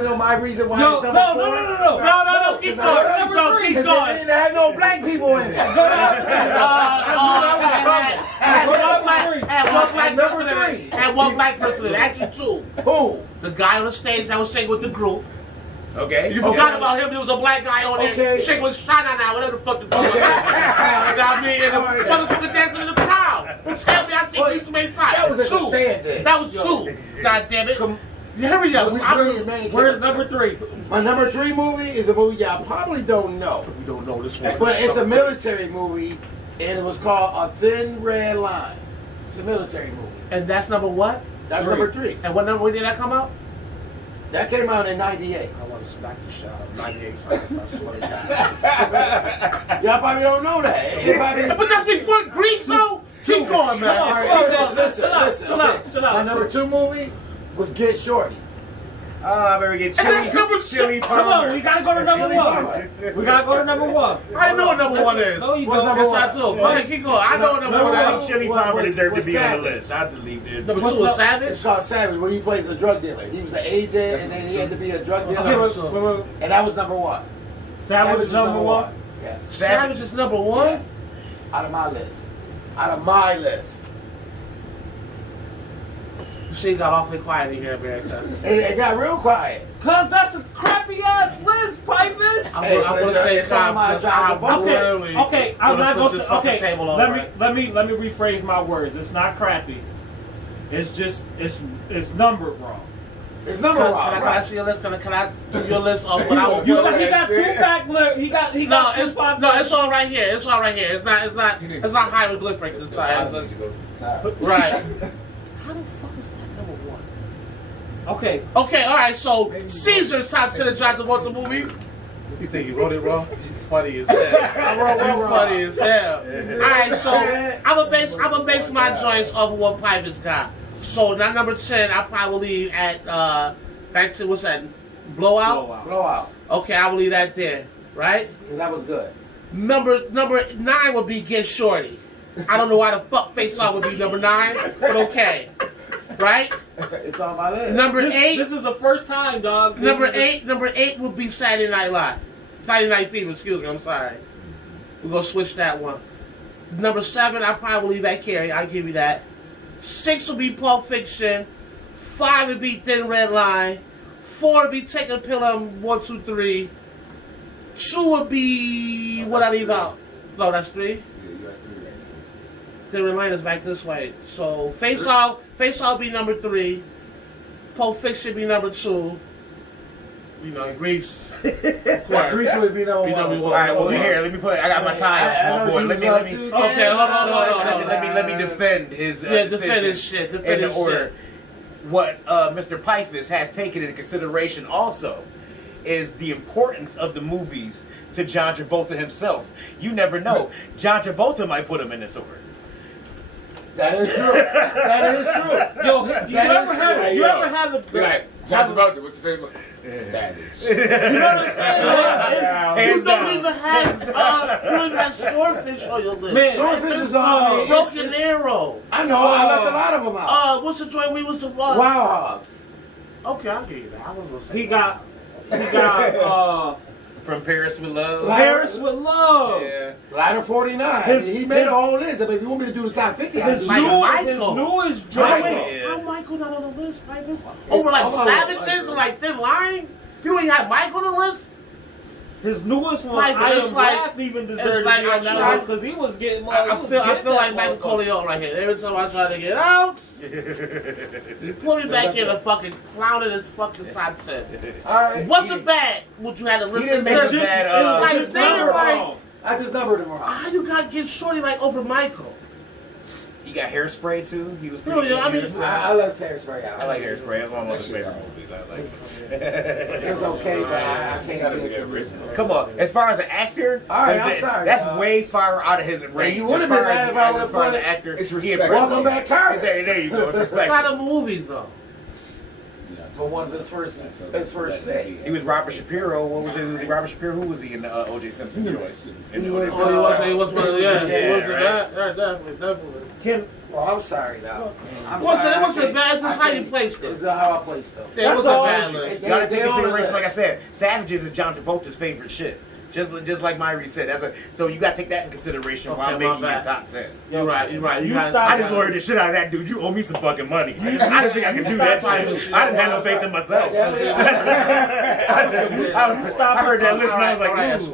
know my reason why No, it's no, number 4? No, keep going. Keep Because going. it didn't have no black people in it. Had one black person in it. Actually, 2. Who? The guy on the stage that was singing with the group. Okay. You forgot about him. There was a black guy on there. Okay. Shit was Shana now, whatever the fuck the fuck. You know what I mean? And the motherfucker dancing in the crowd. Tell me I seen you too many times. That was at the 2. stand-in. That was 2. God damn it. Hurry up. Where's number 3? My number 3 movie is a movie y'all probably don't know. We don't know this one. But it's a military movie, and it was called A Thin Red Line. It's a military movie. And that's number what? That's 3. number 3. And what number when did that come out? That came out in 98. I want to smack the shit out of 98. I swear to God. Y'all probably don't know that. It probably- But that's before Grease, though. Keep going, man. All right, Keep listen, going. listen. Chill out, okay. chill out. My number 2 movie was Get Shorty. I better get And that's number chili 6. Come Palmer. on, we gotta go to number 1. We gotta go to number 1. I know what number 1 is. No, you What's don't. number Yes, I 1? do. Go ahead, keep going. I know what number 1 I is. think Chili What- Palmer what's- deserved to what's be on the Savage? list. I believe it. Number What's 2 is up? Savage. It's called Savage, where he plays a drug dealer. He was an agent, and then he had to be a drug dealer. Okay, wait. And that was number 1. Savage was is number 1. Yes. Savage is number 1. Out of my list. Out of my list. She got awfully quiet in here, America. It got real quiet. Cause that's a crappy ass list, Pipers. I'm Hey, gonna but say it's on my job. Okay, I'm not gonna say. Okay, table let over. me rephrase my words. It's not crappy. It's just it's numbered wrong. It's number Can 1. I see your list? Can I do your list of what I will He put? got 2 back. He got No, 2 it's spot. no, it's all right here. It's all right here. It's not hieroglyphic this time. Right. How the fuck is that number 1? Okay, Okay, all right. So Caesar's top 10 of John Travolta movies. You think you wrote it wrong? You funny as hell. You funny as hell. All right, so I'm gonna base my joints off of what Pipers got. So now number 10, I probably will leave at back to what's that? Blowout. Blowout. Okay, I will leave that there. Right. Because that was good. Number 9 would be Get Shorty. I don't know why the fuck Face Off would be number 9, but okay. Right? It's on my list. Number 8. this is the first time, dog. Number 8 would be Saturday Night Live. Saturday Night Fever, excuse me, I'm sorry. We're going to switch that one. Number 7, I probably will leave at Carrie. I'll give you that. 6 will be Pulp Fiction. 5 would be Thin Red Line. 4 would be Taking a Pill on 1, 2, 3. 2 would be what I leave out. No, that's 3. Yeah, you got 3 right now. Thin Red Line is back this way. So Face Off be number 3. Pulp Fiction be number 2. You know, Grease. Grease would be number one. All right, well, here, let me put. I got my tie I off, my know boy. you Let me. love to- Okay, hold on. Let me defend his Yeah, decision defend his shit. Defend in the his order. shit. What Mr. Pythus has taken into consideration also is the importance of the movies to John Travolta himself. You never know. John Travolta might put him in this order. That is true. That is true. Yo, you That ever is have true. you ever have a Be like, John Travolta, what's your favorite? Savage. you know what I'm saying? Hands You don't down. even have Swordfish on your list. Man, Swordfish is on. Broken Arrow. I know. I left a lot of them out. What's the joint we was the Wild Hogs. Okay, I'll give you that. I was gonna say he got From Paris with Love. Paris with Love. Yeah. Ladder 49. His- He made his- a whole list. But if you want me to do the top 50, I His just Michael. newest Michael. joint. Yeah. How Michael not on the list, Michael? It's Over like all over Savages Michael. and like Thin Line? You ain't have Michael on the list? His newest one, Michael, I it's Am like- Laugh, even it's deserved like to be on I that tried- list because he was getting more. I feel like Michael Corleone right here. Every time I try to get out, you put me back in and fucking clown in his fucking top 10. All right. What's a bad? Would you had to listen didn't to? make Just- a bad, it was like his saying number like, wrong. I just numbered him wrong. how you gotta get Shorty like over Michael? He got Hairspray too. He was No, pretty yeah, I mean, good. I love Hairspray out. I like Hairspray. That's one of my most favorite movies. I like. It's okay, but I can't get into it. Come on, as far as an actor, All right, I'm sorry, that's dog. way far out of his range. you would've As been far mad as- if I would've as far as put- an actor. It's he respect. impressed Welcome me. back, Carter. There you go. It's It's respect. not the movies though. For one of his first set. He was Robert Shapiro. What was it? Was he Robert Shapiro? Who was he in O.J. Simpson? He In was- O.J. Oh, he was one of the, yeah, Yeah, he was right. that, definitely. Can Well, I'm sorry now. I'm What's sorry, it? What's I it can't- bad? This I is how you can't- placed This it. is how I placed them. Yeah, it was a all. bad list. You gotta They take on the consideration, like I list. said, Savages is John Travolta's favorite shit. Just like Myrie said. So you gotta take that in consideration while Okay, my making your bad. top 10. You're right. You got- stop- I just lawyered the shit out of that dude. You owe me some fucking money. I didn't think I could do that shit. I didn't have no faith in myself. I heard that list and I was like, ooh. I was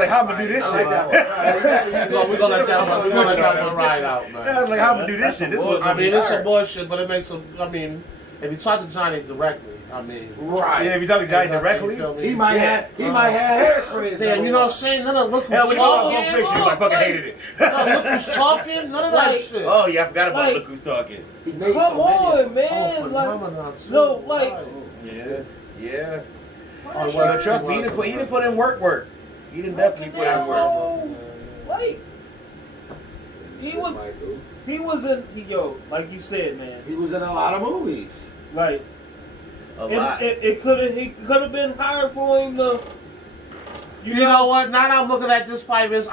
like, how am I gonna do this I shit? like that one. We're gonna let that one ride out, man. I was like, how am I gonna do this shit? This was I mean, it's some bullshit, but it makes some. I mean, if you talk to Johnny directly, I mean, Right. Yeah, if you're talking to Johnny directly, He might have hairspray. as Damn, number you know what I'm one. saying? None of look hell, who's we know talking. Pulp Fiction. I fucking hated it. No, look who's talking. None of that Like- shit. Oh yeah, I forgot about Like- Look Who's Talking. He made come so many. on, man? phenomenon, too. no, like Yeah. Oh, Well, trust me, he didn't put in work. He didn't definitely put in work. so, like he was in like you said, man. He was in a lot of movies. Like A lot. he could have been hired for him to. You know what? Now that I'm looking at this fight, I'm You know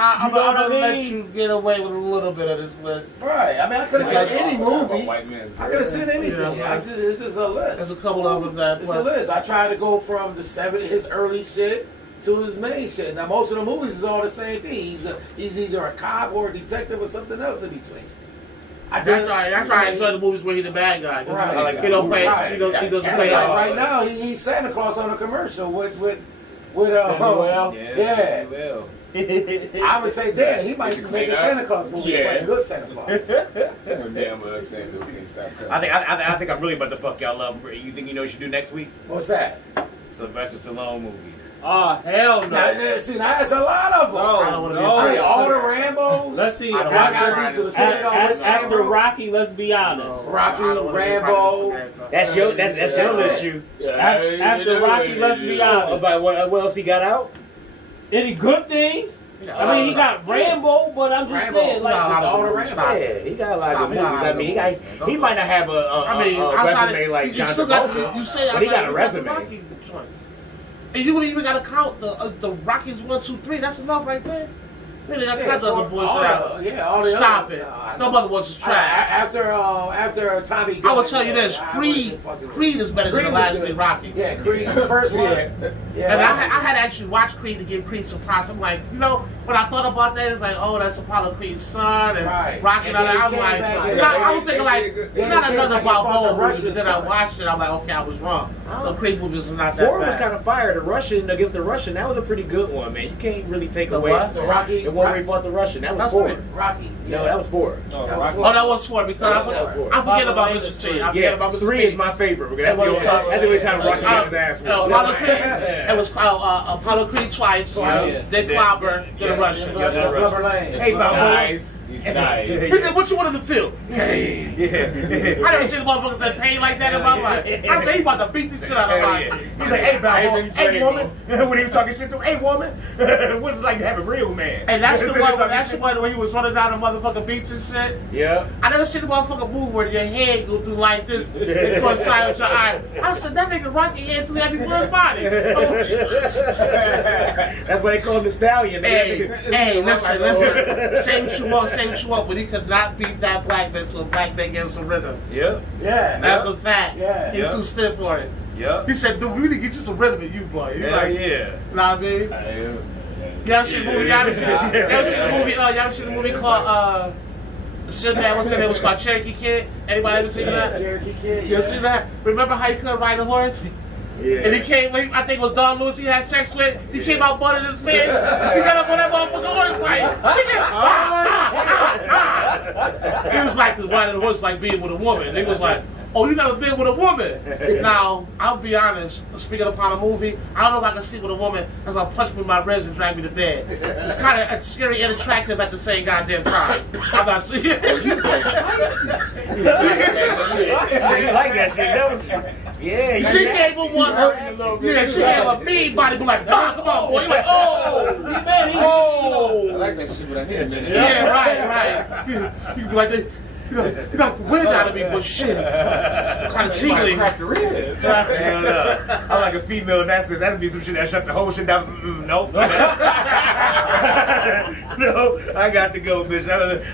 what I gonna let mean? you get away with a little bit of this list. Right. I mean, I could have said any movie. White man. I could have said anything. Yeah. This is a list. There's a couple of them that. It's a list. I tried to go from his early shit to his main shit. Now most of the movies is all the same thing. He's either a cop or a detective or something else in between. That's right. I enjoy the movies where he's the bad guy. Right. I like He don't play. Right. He doesn't Like play. Like right now, he's Santa Claus on a commercial with Samuel. yeah. Well. I would say, damn, he might make a Santa Claus movie, Yeah. like a good Santa Claus. No damn well saying Bill can't stop cussing. I think I'm really about to fuck y'all up. You think you know what you should do next week? What's that? Sylvester Stallone movies. Oh hell no! Now, that's a lot of them. No, I don't wanna be no. a I mean, all the Rambos. Let's see. I don't I wanna gotta be be Rambo. specific on which After Rambo. Rocky, let's be honest. Rocky, Rambo. That's your That's issue. After Rocky, let's be honest. About what else he got out? Any good things? I mean, he got Rambo, but I'm just Rambo. saying, like, Nah, all the Rambo. Stop. Yeah, he got a lot Stop of good it. movies. I mean, he might not have a outside resume of- like you John still got- Travolta, You say but he got outside a of resume. Rocky joints. And you wouldn't even got to count the Rockies 1, 2, 3. That's enough right there. You ain't got to count the other bullshit out. all the Stop others. it. I No know. mother was trash. After Tommy. I will tell you Gunn, this: I Creed, wasn't fucking with Creed it. is better than Creed the was last good. three Rocky. Yeah, Creed, the first one. Yeah, And I had actually watched Creed to give Creed some props. I'm like, when I thought about that, it's like, oh, that's Apollo Creed's son and Right. Rocky and all And then that. I'm he like, came back and- I was thinking like, Then it's he not came another back and fought Balboa the movie. Russian But then I son. watched it, I'm like, okay, I was wrong. The Creed movies are not that Ford was bad. kind of fire. The Russian against the Russian, that was a pretty good one, man. You can't really take The away. what? The Rocky. The one where he fought the Russian. That was That's 4. right. Rocky. No, that was 4. No, That Rocky. was Oh, that was 4 because That was 4. I forget about Apollo Mr. Creed. T. I forget Yeah, about Mr. 3 T. is my favorite because that's It was, the only time Rocky got his ass whooped. Apollo Creed. Yeah. It was Apollo Creed twice. Twice. Then Clobber, then the Russian. Yeah. Rubber Lane. Hey, Bobo. Nice. Nice. He said, "What you want him to feel?" Hey, yeah. I never seen the motherfuckers in pain like that in my life. I said he about to beat the shit out of Hell me. yeah. He's like, hey, Balboa, Ivan hey, Drago. woman. When he was talking shit to him, hey, woman. What's it like to have a real man? And that's the Instead of one. talking That's the shit- one where he was running down the motherfucking beach and shit. Yeah. I never seen the motherfucker move where your head go through like this and cross silence your eye. I said that nigga Rocky head too heavy for his body. That's why they call him the Stallion. Hey, listen. Same shoe up, but he could not beat that black man, so black man gave him some rhythm. Yep. Yeah. That's a fact. Yeah. He's too stiff for it. Yep. He said, dude, we need to get you some rhythm in you, boy. He's Hell like, yeah. you know what I mean? You ever seen the movie? Y'all ever seen the movie called Sinbad? What's that name? It was called Cherokee Kid. Anybody ever seen that? Cherokee Kid. You ever seen that? Remember how he couldn't ride a horse? Yeah. And he came, I think it was Don Lewis he had sex with. He came out butt in his pants. He got up on that motherfucking horse like, he was like riding the horse like being with a woman. He was like, oh, you never been with a woman. Now, I'll be honest, speaking upon a movie, I don't know if I can sleep with a woman that's gonna punch me in my ribs and drag me to bed. It's kind of scary and attractive at the same goddamn time. I'm not seeing it. You like that shit, don't you? Yeah. You She gave him one. Yeah, she gave a mean body, but like, bah, come on, boy. You're like, oh, I oh. like that shit, but I need a minute. Yeah, right. You be like, you got the wind out of me, but shit. Kind of tingling. Crack the rib. Hell no. I'm like a female, and that says that'd be some shit that shut the whole shit down. Nope. No, I got to go, bitch.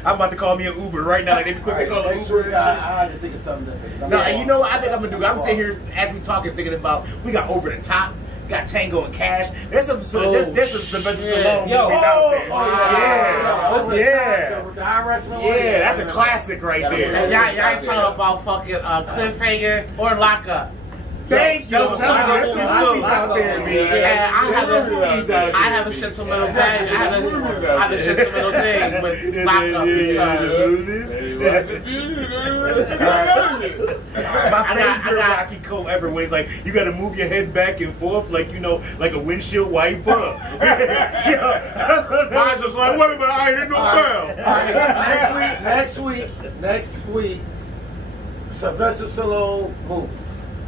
I'm about to call me an Uber right now. Like, they be quick to call an Next Uber. week, I had to think of something different. No, and you know what I think I'm gonna do? I'm sitting here as we talking, thinking about we got Over the Top, got Tango and Cash. There's some there's some Sylvester shit. Stallone Yo. movies out there. Oh, Yeah. The arm wrestling one? Yeah, that's a classic right And there. y'all ain't talking about fucking Cliffhanger or Lockup. Thank you. Those are There's some some movies out there, man. Yeah, I There's some movies out I there. have a sentimental thing. I have a sentimental thing with Lockup because My I favorite got- Rocky quote ever was like, you gotta move your head back and forth like, you know, like a windshield wiper. mine's just like, wait a minute, I ain't hit no bell. Next week, Sylvester Stallone movies.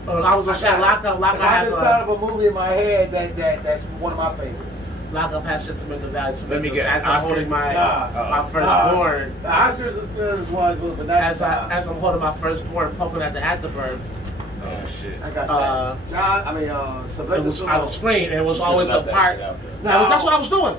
I was gonna say Lockup I has just thought of a movie in my head that's one of my favorites. Lockup has sentimental value. Let me get as Oscar. I'm holding my Nah. firstborn. The Oscars is one good, but that's As I'm holding my firstborn, poking at the Afterbird. Oh shit. I got that. Sylvester It was on the Stallone. screen. It was always a left that part. shit out there. That's what I was doing.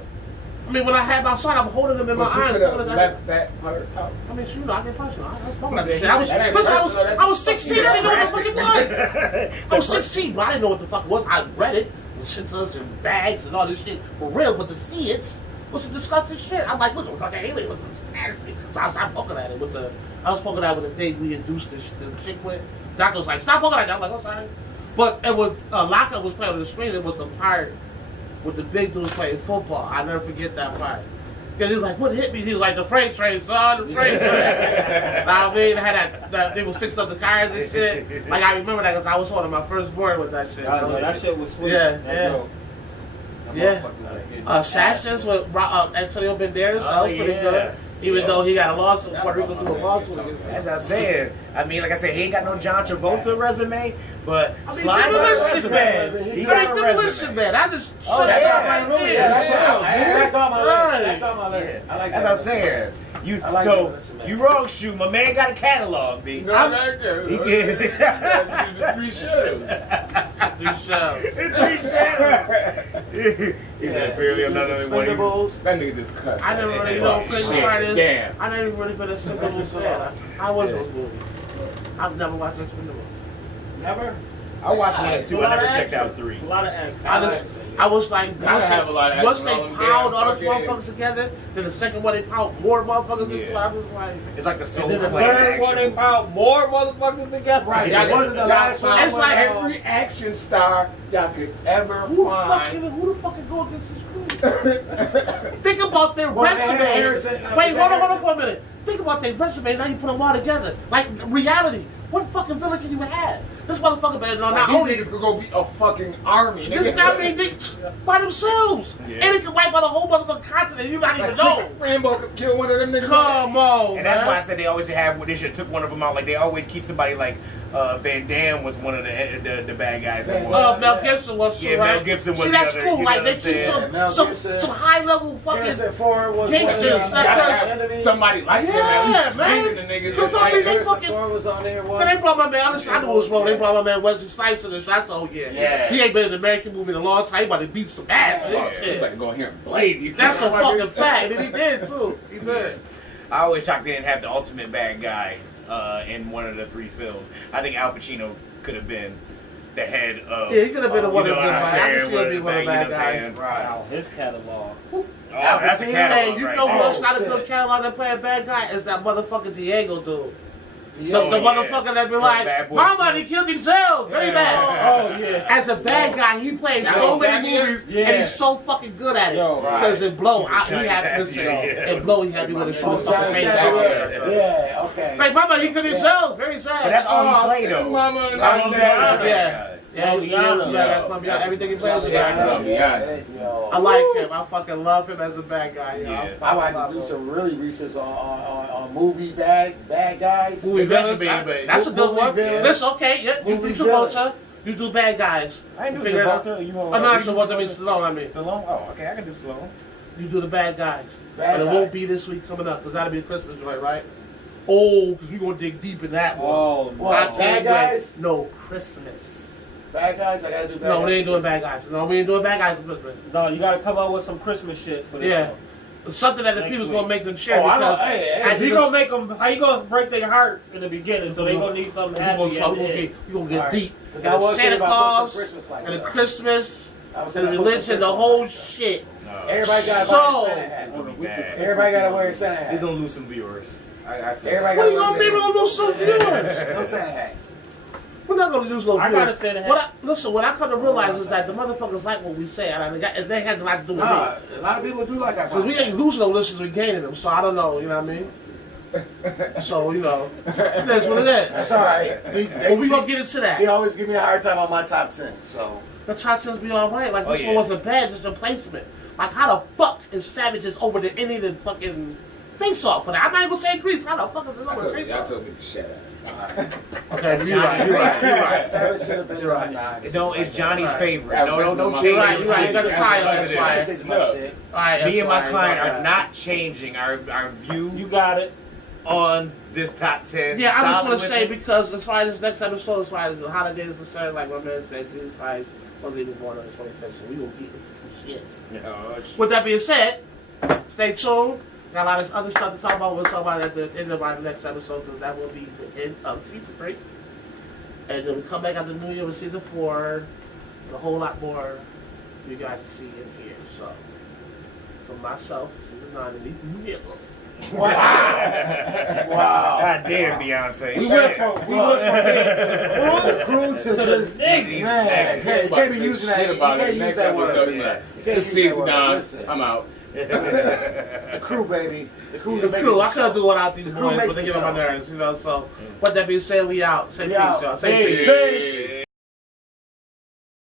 I mean, when I had my son, I'm holding him in my But you arms. could have poking at left that part out. I mean, shoot, I get personal. I was poking at the shit. That I was, ain't listen, personal, I was that's 16. I didn't know what the fuck it graphic. was. I was 16, bro. I didn't know what the fuck it was. I read it, the shitas and bags and all this shit for real, but to see it was some disgusting shit. I'm like, look, like an alien was nasty. So I started poking at it with the. I was poking at it with the thing we induced the chick with. Doctor was like, stop poking at that. I'm like, oh sorry. But it was Lockup was playing on the screen. It was the part with the big dudes playing football. I never forget that part. Cause he was like, what hit me? He was like, the freight train, son, the freight train. I mean, I had that they was fixing up the cars and shit. Like, I remember that because I was holding my firstborn with that shit. That shit was sweet. Yeah, That yeah. dope. That Yeah. motherfucker was getting Assassins with Antonio Banderas. That was pretty good. Even though he got a lawsuit, Puerto Rico threw a lawsuit against him. As I said, I mean, like I said, he ain't got no John Travolta resume, but I mean, Slide got a Demolition Man. resume. He He got a Demolition resume. Man. I just Oh, shut yeah. up right there. Yeah, that's on my Right. list. That's on my list. I like As that. I'm saying, you I like so Demolition Man. you wrong, shoot. My man got a catalog, B. No, not there. He You get gotta do the 3 shows. Three shows. Yeah, apparently I'm not the only one. Expendables. That nigga just cut. I never really Yeah. know crazy Shit, part is. damn. I never really been a Expendables fan. I was those movies. I've never watched Expendables. Never? I watched 1 and It's a 2. lot I of never checked action. out 3. A lot of action. I was like, Gotta have a lot of once action they on them piled damn all those fucking- motherfuckers together, then the second one they piled more motherfuckers into. Yeah. I was like, It's like the soul And then the plane third one, they action. piled more motherfuckers together. Right. Yeah, That wasn't the last one. It's like Every action star y'all could ever who the find. fuck can go against this crew? Think about their Well, resume. Harrison, Wait, is hold that on for a minute. Think about their resumes. How you put them all together? Like reality. What fucking villain can you have? This motherfucker better know not These only niggas could go be a fucking army. this nigga. not mean they by themselves, Yeah. and it can wipe out the whole motherfucking continent. You not even Like, know. Rambo could kill one of them niggas. Come on, And that's man. why I said they always have. They should have took one of them out. Like they always keep somebody like Van Damme was one of the bad guys. in Van one. Damme. Mel Gibson was Yeah, right. Mel Gibson was See, the that's other, cool. you Like know they what I'm keep saying? Mel some Gibson. high level fucking. Harrison Ford was Gangsters, one of not the us. enemies. Somebody like him Yeah, at least man. beating the niggas. Because Just I mean, like- they Harrison fucking. Ford was on there once. Then they brought my man. Honestly, I knew it was wrong. They brought my man Wesley Snipes in this. I said, oh yeah, Yeah. he ain't been in an American movie in a long time. He about to beat some ass. Oh, Yeah. you better go here and blade these That's a motherfuckers. fucking fact, and he did too. He did. I always shocked they didn't have the ultimate bad guy in one of the 3 films. I think Al Pacino could have been the head of. Yeah, he could have been the one you of know the what bad. I'm I can saying? see him being one of the bad guys. Right. Wow, his catalog. Oh, that's a Al Pacino. catalog Hey, you right know there. what's not a shit. good catalog to play a bad guy is that motherfucking Diego dude. Yeah. The yeah. motherfucker that be From like, Bad Boys Mama, 2. he killed himself. Very Yeah. bad. Oh, yeah. As a bad guy, he plays Johnny so many Tapia? movies, Yeah. and he's so fucking good at it. Yo, right. Because in Blow, he Johnny had Tapia, listen, yeah. in Blow, he had me with a shoe Oh, fucking Johnny face Tapia. out. Yeah, okay. Like, Mama, he killed himself. Very sad. But that's all he played His though. mama and That's all his he dad. played. Yeah. Yeah, Colombiana. yeah, Colombiana, everything he plays. Yeah. I like him. I fucking love him as a bad guy. You know? Yeah. I might have to do some really research on movie bad guys. Movie That should villains. be, but- That's a good Movie one. villains. Listen, okay, yeah, you Movie do Travolta. villains. You do bad guys. I ain't do Figure it out. Travolta. You I'm not sure what that means. Stallone, I mean. Stallone? Oh, okay, I can do Stallone. You do the bad guys. Bad but it guys. won't be this week coming up because that'll be the Christmas joint, right? Oh, because we're going to dig deep in that one. Oh, Well, I bad can't guys? wait. No, Christmas. Bad guys, I gotta do bad No, guys. we ain't doing bad guys. No, we ain't doing bad guys for Christmas. no, you gotta come up with some Christmas shit for this Yeah. one. Something that the Next people's week. going to make them share Oh, I know. because Hey, hey, as If you gonna make them, how you gonna break their heart in the beginning? So they gonna need something happy we're at going the end. to get Alright. deep. 'Cause And I was Santa thinking about putting Claus some Christmas lights and the up. Christmas I was and the thinking about putting religion, some the Christmas whole lights. shit. Everybody got to So- buy a Santa hat. It's gonna be bad. Everybody got to wear a Santa hat. We're gonna lose some viewers. I feel Everybody What are got you to going to be able to do some viewers? No Santa hats. We're not going to lose no I viewers. gotta say that. Listen, what I come to realize is that the motherfuckers like what we say, and they had a lot to do with me. Nah, a lot of people do like our Because we ain't losing no listeners, we gaining them. So I don't know, you know what I mean? So, you know, that's what it is. That's all right. But we going to get into They that. always give me a hard time on my top 10, so. The top 10s be all right. Like, Oh, this yeah. one wasn't bad, just a placement. Like, how the fuck is Savages over the Indian fucking face off for that? I'm not even saying Greece. How the fuck is it I over told the you, face y'all off? told me to shut up. Okay, you're right. Savage should have been You're right. on nine. No, it's Johnny's Right. favorite. No, don't change You're right, it. you're right. You got to tie us. That's fine. This is my shit. All right, Me and my that's client fine. are not changing our view You got it. on this top 10. Yeah, I just Solid want to with say it. because as far as this next episode, as far as the holiday is concerned, like my man said, Jesus Christ wasn't even born on the 25th, so we will get into some shit. Oh, shit. With that being said, stay tuned. Got a lot of other stuff to talk about. We'll talk about it at the end of our next episode because that will be the end of season 3. And then we come back at the new year with season 4 and a whole lot more for you guys to see and hear. So, from myself, season 9 and these niggas. Wow. Wow. God damn, Beyonce. We went from being to the crew to the niggas. Man, you can't be using that. You can't use that word. Yeah. You can't This use that season word. done. Listen. I'm out. The crew, baby. The crew. The crew, I couldn't do without these The crew boys, makes but they the get on my show. nerves, you know. So, with that being said, we out. Say We peace, out. y'all. Say Peace. peace. Peace.